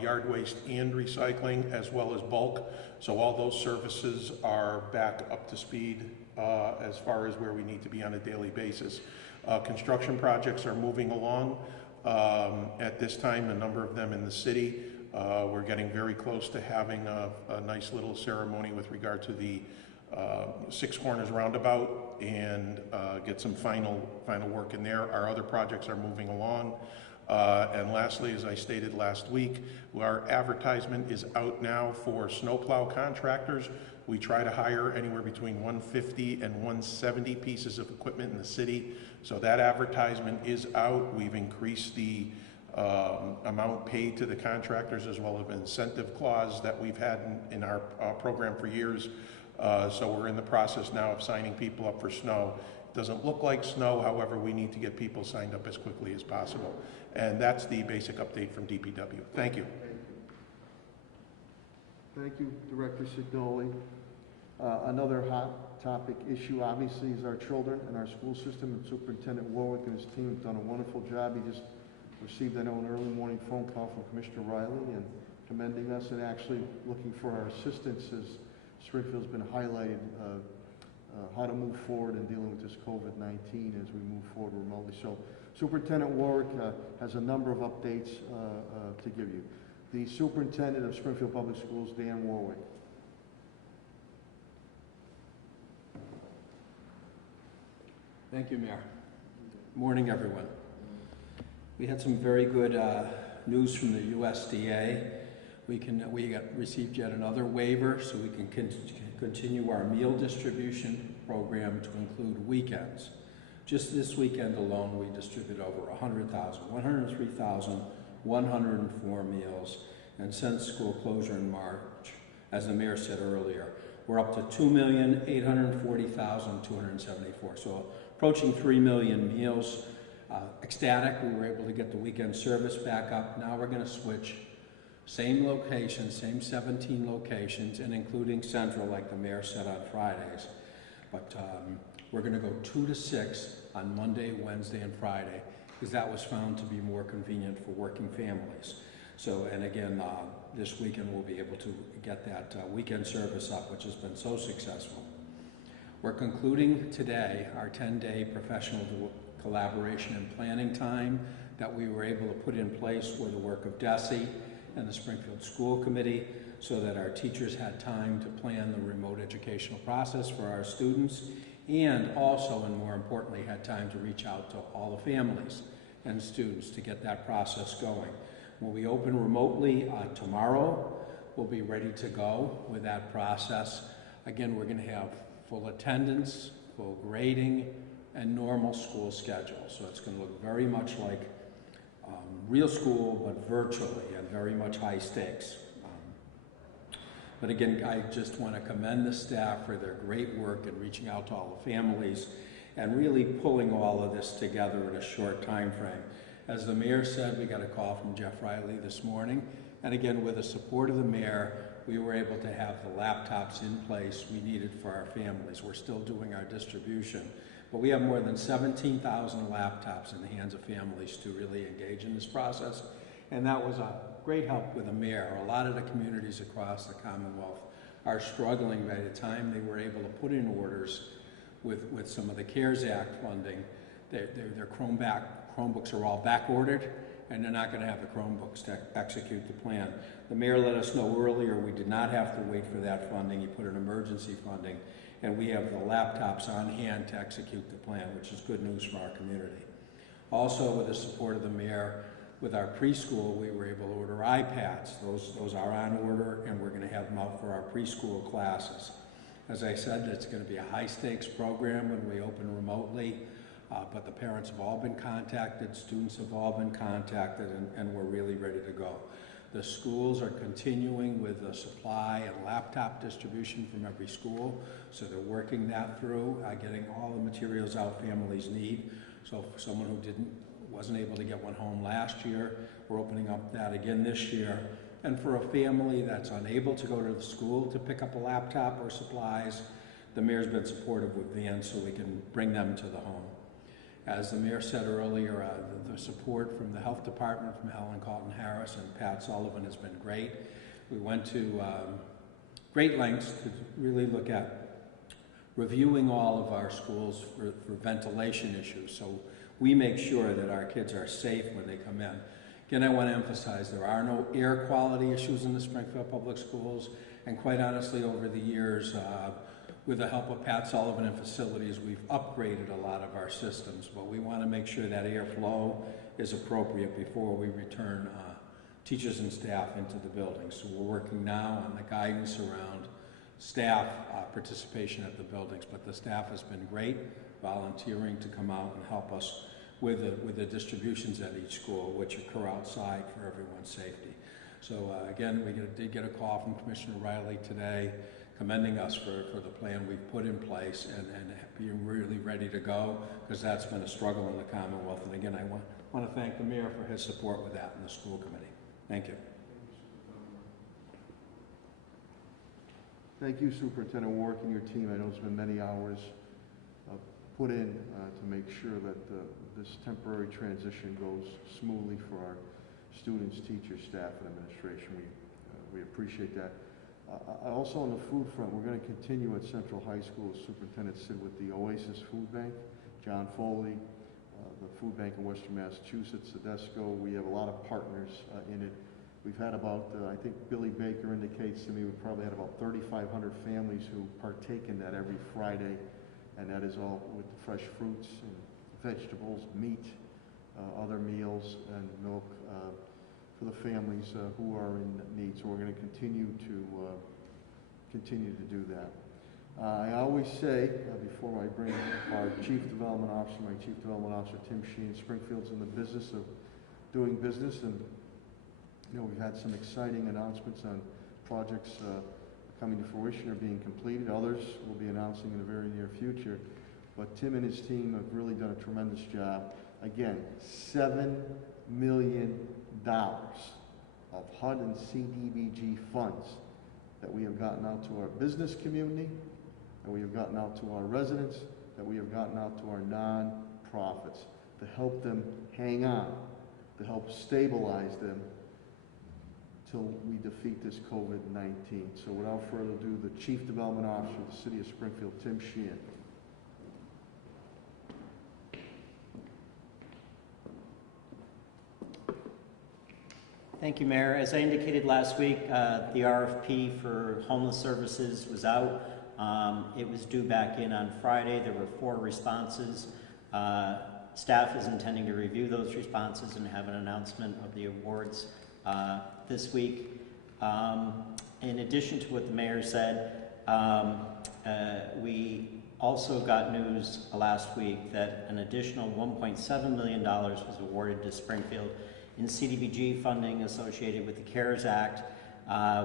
yard waste and recycling as well as bulk. So all those services are back up to speed as far as where we need to be on a daily basis. Construction projects are moving along. At this time, a number of them in the city. We're getting very close to having a nice little ceremony with regard to the Six Corners roundabout and get some final work in there. Our other projects are moving along. And lastly, as I stated last week, our advertisement is out now for snowplow contractors. We try to hire anywhere between 150 and 170 pieces of equipment in the city. So that advertisement is out. We've increased the amount paid to the contractors as well as an incentive clause that we've had in our program for years. So we're in the process now of signing people up for snow. It doesn't look like snow, however, we need to get people signed up as quickly as possible. And that's the basic update from DPW. Thank you. Thank you, Director Signoli. Another hot topic issue, obviously, is our children and our school system, and Superintendent Warwick and his team have done a wonderful job. He just received, I know, an early morning phone call from Commissioner Riley and commending us and actually looking for our assistance as Springfield's been highlighted how to move forward in dealing with this COVID-19 as we move forward remotely. So Superintendent Warwick has a number of updates to give you. The Superintendent of Springfield Public Schools, Dan Warwick. Thank you, Mayor. Morning, everyone. We had some very good news from the USDA. We received yet another waiver so we can continue our meal distribution program to include weekends. Just this weekend alone, we distributed over 103,104 meals, and since school closure in March, as the Mayor said earlier, we're up to 2,840,274. So approaching 3 million meals. Ecstatic, we were able to get the weekend service back up. Now we're going to switch. Same locations, same 17 locations, and including Central, like the Mayor said, on Fridays. But we're going to go 2 to 6 on Monday, Wednesday, and Friday, because that was found to be more convenient for working families. So, and again, this weekend we'll be able to get that weekend service up, which has been so successful. We're concluding today our 10-day professional collaboration and planning time that we were able to put in place with the work of DESE and the Springfield School Committee, so that our teachers had time to plan the remote educational process for our students, and also, and more importantly, had time to reach out to all the families and students to get that process going. When we open remotely tomorrow, we'll be ready to go with that process. Again, we're going to have full attendance, full grading, and normal school schedule. So it's going to look very much like real school, but virtually, and very much high stakes. But again, I just want to commend the staff for their great work in reaching out to all the families and really pulling all of this together in a short time frame. As the Mayor said, we got a call from Jeff Riley this morning, and again, with the support of the Mayor, we were able to have the laptops in place we needed for our families. We're still doing our distribution, but we have more than 17,000 laptops in the hands of families to really engage in this process, and that was a great help with the Mayor. A lot of the communities across the Commonwealth are struggling by the time they were able to put in orders with some of the CARES Act funding. Their Chromebooks are all back ordered, and they're not going to have the Chromebooks to execute the plan. The Mayor let us know earlier we did not have to wait for that funding. He put an emergency funding, and we have the laptops on hand to execute the plan, which is good news for our community. Also, with the support of the Mayor, with our preschool, we were able to order iPads. Those are on order, and we're going to have them out for our preschool classes. As I said, it's going to be a high-stakes program when we open remotely, but the parents have all been contacted, students have all been contacted, and we're really ready to go. The schools are continuing with the supply and laptop distribution from every school, so they're working that through, getting all the materials out families need. So for someone who wasn't able to get one home last year, we're opening up that again this year. And for a family that's unable to go to the school to pick up a laptop or supplies, the Mayor's been supportive with vans so we can bring them to the home. As the mayor said earlier, the support from the health department, from Helen Cotton-Harris and Pat Sullivan has been great. We went to great lengths to really look at reviewing all of our schools for ventilation issues, so we make sure that our kids are safe when they come in. Again, I want to emphasize there are no air quality issues in the Springfield Public Schools, and quite honestly, over the years, with the help of Pat Sullivan and facilities, we've upgraded a lot of our systems, but we want to make sure that airflow is appropriate before we return teachers and staff into the building. So we're working now on the guidance around staff participation at the buildings, but the staff has been great, volunteering to come out and help us with the distributions at each school, which occur outside for everyone's safety. So again, we did get a call from Commissioner Riley today, commending us for the plan we've put in place and being really ready to go, because that's been a struggle in the Commonwealth. And again, I want to thank the mayor for his support with that and the school committee. Thank you. Thank you, Superintendent Warwick and your team. I know it's been many hours put in to make sure that this temporary transition goes smoothly for our students, teachers, staff, and administration. We appreciate that. Also on the food front, we're going to continue at Central High School, as Superintendent said, with the Oasis Food Bank. John Foley, the Food Bank in Western Massachusetts, Sedesco. We have a lot of partners in it. We've had about, I think Billy Baker indicates to me, we've probably had about 3,500 families who partake in that every Friday, and that is all with fresh fruits and vegetables, meat, other meals, and milk for the families who are in need. So we're going to continue to do that. I always say, before I bring our Chief Development Officer, my Chief Development Officer, Tim Sheehan, Springfield's in the business of doing business, and you know, we've had some exciting announcements on projects coming to fruition or being completed. Others we'll be announcing in the very near future. But Tim and his team have really done a tremendous job. Again, $7 million of HUD and CDBG funds that we have gotten out to our business community, that we have gotten out to our residents, that we have gotten out to our non-profits to help them hang on, to help stabilize them till we defeat this COVID-19. So without further ado, the Chief Development Officer of the City of Springfield, Tim Sheehan. Thank you, Mayor. As I indicated last week, the RFP for homeless services was out. It was due back in on Friday. There were 4 responses. Staff is intending to review those responses and have an announcement of the awards this week. In addition to what the mayor said, we also got news last week that an additional $1.7 million was awarded to Springfield in CDBG funding associated with the CARES Act.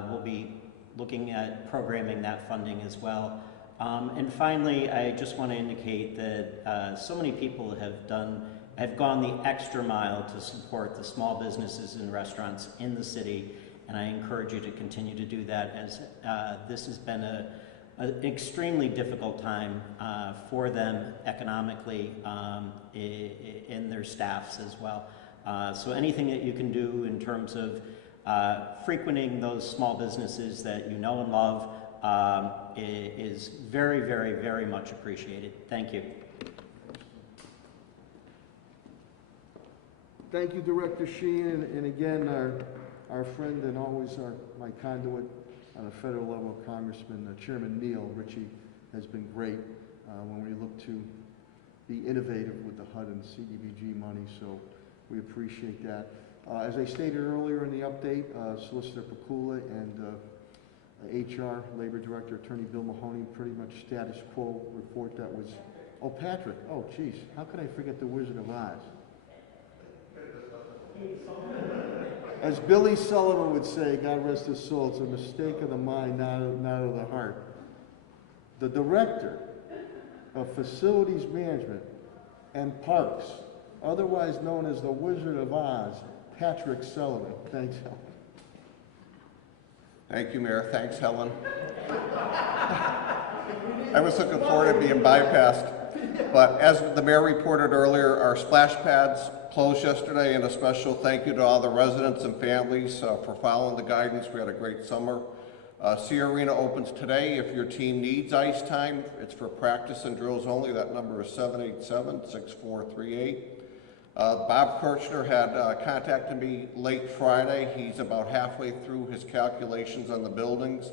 We'll be looking at programming that funding as well. And finally, I just want to indicate that so many people have gone the extra mile to support the small businesses and restaurants in the city, and I encourage you to continue to do that, as this has been an extremely difficult time for them economically and their staffs as well. So anything that you can do in terms of frequenting those small businesses that you know and love is very, very, very much appreciated. Thank you. Thank you, Director Sheehan, and again, our friend and always my conduit on a federal level, Congressman Chairman Neal Ritchie, has been great when we look to be innovative with the HUD and CDBG money, so we appreciate that. As I stated earlier in the update, Solicitor Pakula and HR Labor Director Attorney Bill Mahoney, pretty much status quo report that was, oh, Patrick, oh, geez, how could I forget the Wizard of Oz? As Billy Sullivan would say, God rest his soul, it's a mistake of the mind, not of the heart. The Director of Facilities Management and Parks, otherwise known as the Wizard of Oz, Patrick Sullivan. Thanks, Helen. Thank you, Mayor. Thanks, Helen. I was looking forward to being bypassed. But as the mayor reported earlier, our splash pads closed yesterday, and a special thank you to all the residents and families for following the guidance. We had a great summer. Sea Arena opens today. If your team needs ice time, it's for practice and drills only. That number is 787-6438. Bob Kirchner had contacted me late Friday. He's about halfway through his calculations on the buildings,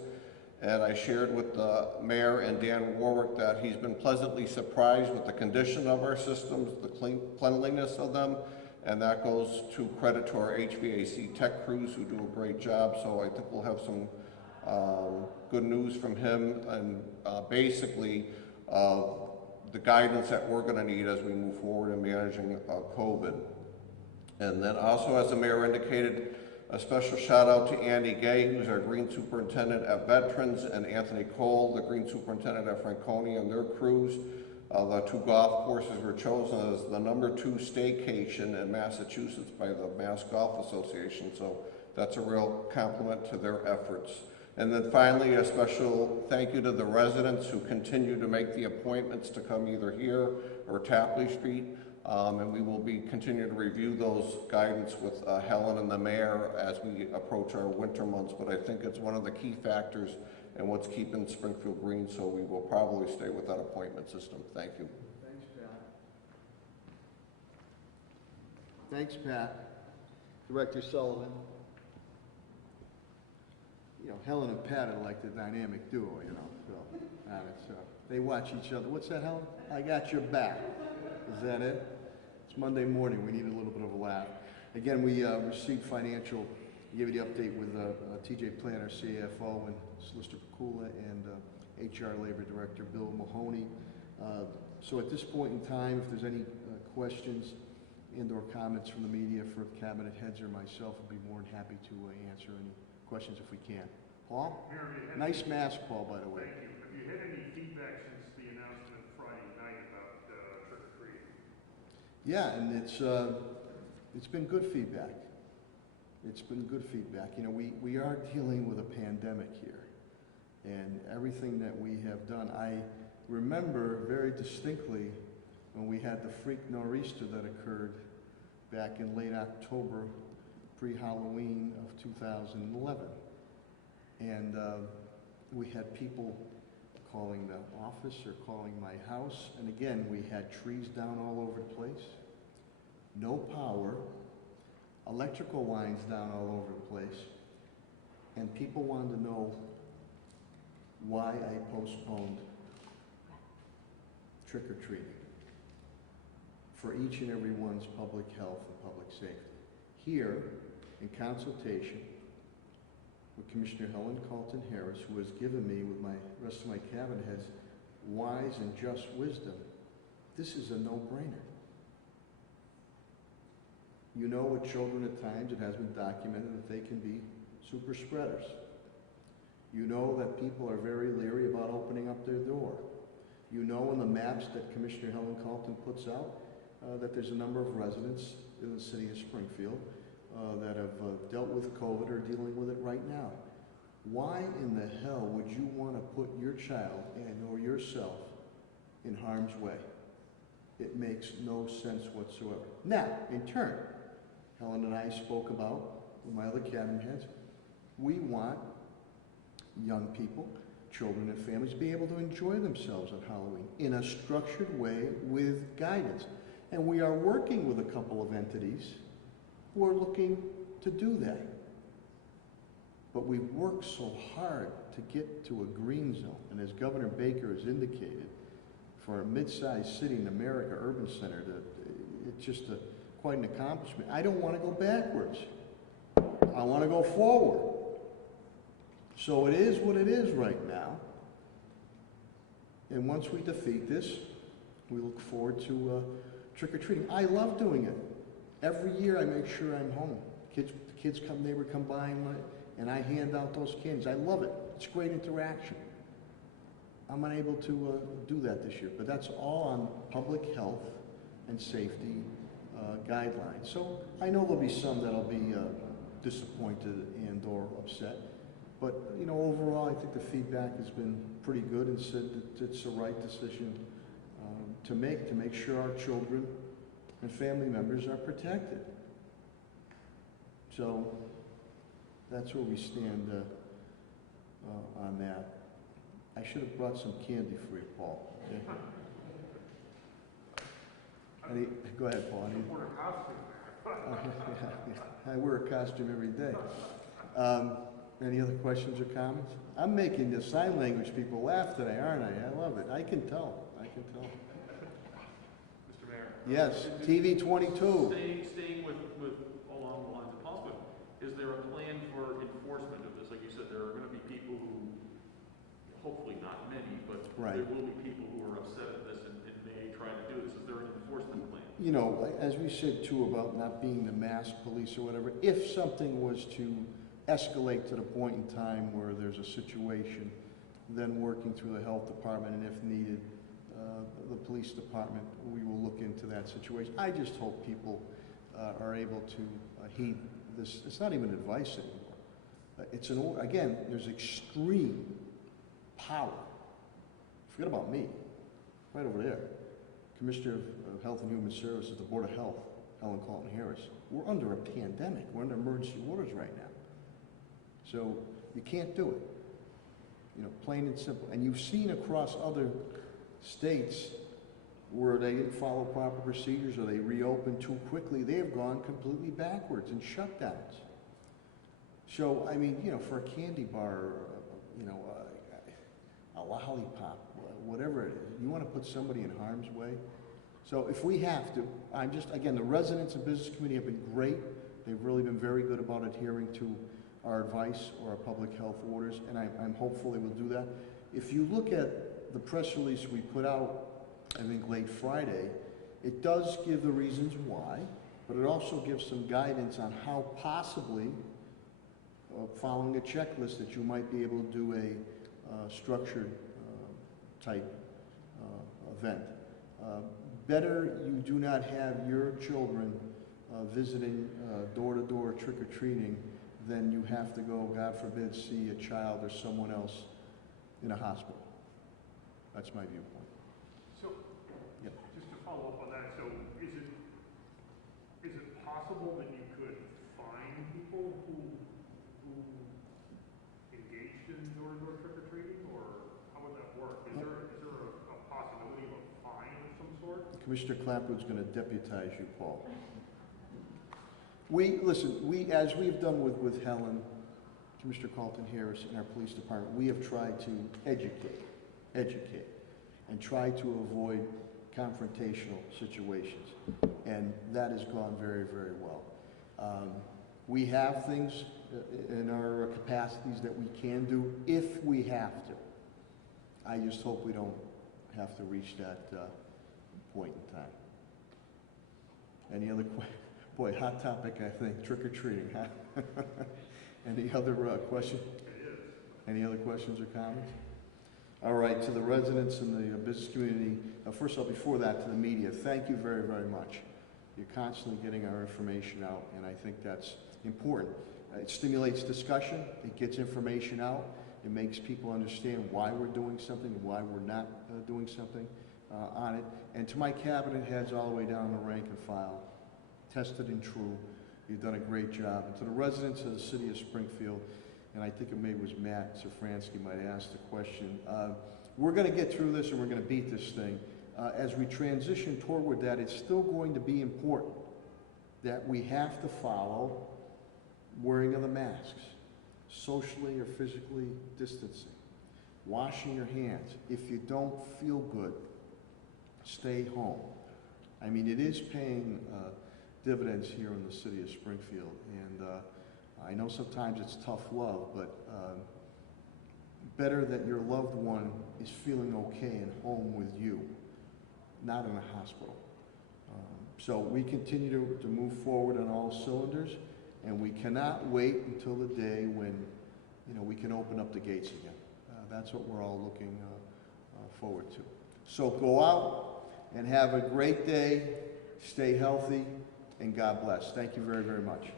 and I shared with the mayor and Dan Warwick that he's been pleasantly surprised with the condition of our systems, the cleanliness of them, and that goes to credit to our HVAC tech crews who do a great job. So I think we'll have some good news from him, and basically the guidance that we're going to need as we move forward in managing COVID. And then also, as the mayor indicated, a special shout out to Andy Gay, who's our Green Superintendent at Veterans, and Anthony Cole, the Green Superintendent at Franconia, and their crews. The two golf courses were chosen as the #2 staycation in Massachusetts by the Mass Golf Association, so that's a real compliment to their efforts. And then finally, a special thank you to the residents who continue to make the appointments to come either here or Tapley Street. And we will be continuing to review those guidance with Helen and the mayor as we approach our winter months. But I think it's one of the key factors in what's keeping Springfield green, so we will probably stay with that appointment system. Thank you. Thanks, Pat. Thanks, Pat. Director Sullivan. You know, Helen and Pat are like the dynamic duo, you know, so they watch each other. What's that, Helen? I got your back. Is that it? It's Monday morning. We need a little bit of a laugh. Again, we received financial, give you the update with TJ Planner, CFO, and Solicitor Pakula, and HR Labor Director Bill Mahoney. So at this point in time, if there's any questions and or comments from the media for cabinet heads or myself, we'll be more than happy to answer any questions if we can. Paul? Nice mask, Paul, by the way. Thank you. Have you had any feedback since the announcement Friday night about trick-or-treating? Yeah, and it's been good feedback. It's been good feedback. You know, we are dealing with a pandemic here, and everything that we have done. I remember very distinctly when we had the freak nor'easter that occurred back in late October, pre-Halloween of 2011. And we had people calling the office or calling my house. And again, we had trees down all over the place, no power, electrical lines down all over the place. And people wanted to know why I postponed trick-or-treating for each and every one's public health and public safety. Here, in consultation with Commissioner Helen Carlton Harris, who has given me, with my rest of my cabinet heads, wise and just wisdom, this is a no-brainer. You know, with children at times, it has been documented that they can be super spreaders. You know that people are very leery about opening up their door. You know in the maps that Commissioner Helen Carlton puts out that there's a number of residents in the city of Springfield that have dealt with COVID or dealing with it right now. Why in the hell would you want to put your child and or yourself in harm's way? It makes no sense whatsoever. Now, in turn, Helen and I spoke about, with my other cabinet heads, we want young people, children and families to be able to enjoy themselves on Halloween in a structured way with guidance. And we are working with a couple of entities who are looking to do that. But we've worked so hard to get to a green zone, and as Governor Baker has indicated, for a mid-sized city in America, urban center, it's just quite an accomplishment. I don't want to go backwards. I want to go forward. So it is what it is right now. And once we defeat this, we look forward to trick-or-treating. I love doing it. Every year I make sure I'm home. Kids come, neighbor come by, and I hand out those candies. I love it. It's great interaction. I'm unable to do that this year, but that's all on public health and safety guidelines. So I know there'll be some that'll be disappointed and or upset, but you know, overall I think the feedback has been pretty good and said that it's the right decision to make sure our children and family members are protected. So that's where we stand on that. I should have brought some candy for you, Paul. Okay? Go ahead, Paul. I wear a costume every day. Any other questions or comments? I'm making the sign language people laugh today, aren't I? I love it. I can tell. Mr. Mayor. Yes, TV 22. Staying with along the lines of Paul's question, is there a plan for enforcement of this? Like you said, there are going to be people who, hopefully not many, but Right. there will be people who are upset at this and may try to do this. Is there an enforcement plan? You know, as we said too about not being the mass police or whatever, if something was to escalate to the point in time where there's a situation, then working through the health department, and if needed, the police department, we will look into that situation. I just hope people are able to heed this. It's not even advice anymore. It's an order. Again, there's extreme power. Forget about me. Right over there. Commissioner of Health and Human Services, the Board of Health, Helen Colton Harris. We're under a pandemic. We're under emergency orders right now. So you can't do it. You know, plain and simple. And you've seen across other states where they didn't follow proper procedures or they reopened too quickly, they have gone completely backwards in shutdowns. So, I mean, you know, for a candy bar, you know, a lollipop, whatever it is, you want to put somebody in harm's way? So if we have to, again, the residents and business committee have been great. They've really been very good about adhering to our advice or our public health orders, and I'm hopeful they will do that. If you look at the press release we put out, I think late Friday, it does give the reasons why, but it also gives some guidance on how possibly, following a checklist, that you might be able to do a structured type event. Better you do not have your children visiting door-to-door trick-or-treating than you have to go, God forbid, see a child or someone else in a hospital. That's my viewpoint. So, Yep. just to follow up on that, so is it possible that you could find people who engaged in door-to-door trick-or-treating, or how would that work? Is there a possibility of a fine of some sort? Commissioner Clapwood's going to deputize you, Paul. As we've done with Helen, Commissioner Carlton Harris, and our police department, we have tried to educate, and try to avoid confrontational situations. And that has gone very, very well. We have things in our capacities that we can do if we have to. I just hope we don't have to reach that point in time. Any other questions? Boy, hot topic, I think, trick-or-treating, huh? Any other questions? Any other questions or comments? All right, to the residents and the business community, first of all, before that, to the media, thank you very, very much. You're constantly getting our information out, and I think that's important. It stimulates discussion, it gets information out, it makes people understand why we're doing something and why we're not doing something on it. And to my cabinet heads all the way down the rank and file, tested and true, you've done a great job. And to the residents of the city of Springfield, and I think it maybe was Matt Safransky might ask the question, we're going to get through this and we're going to beat this thing. As we transition toward that, it's still going to be important that we have to follow wearing of the masks, socially or physically distancing, washing your hands. If you don't feel good, stay home. I mean, it is paying dividends here in the city of Springfield, and I know sometimes it's tough love, but better that your loved one is feeling okay and home with you, not in a hospital. So we continue to move forward on all cylinders, and we cannot wait until the day when, you know, we can open up the gates again. That's what we're all looking forward to. So go out and have a great day, stay healthy, and God bless. Thank you very, very much.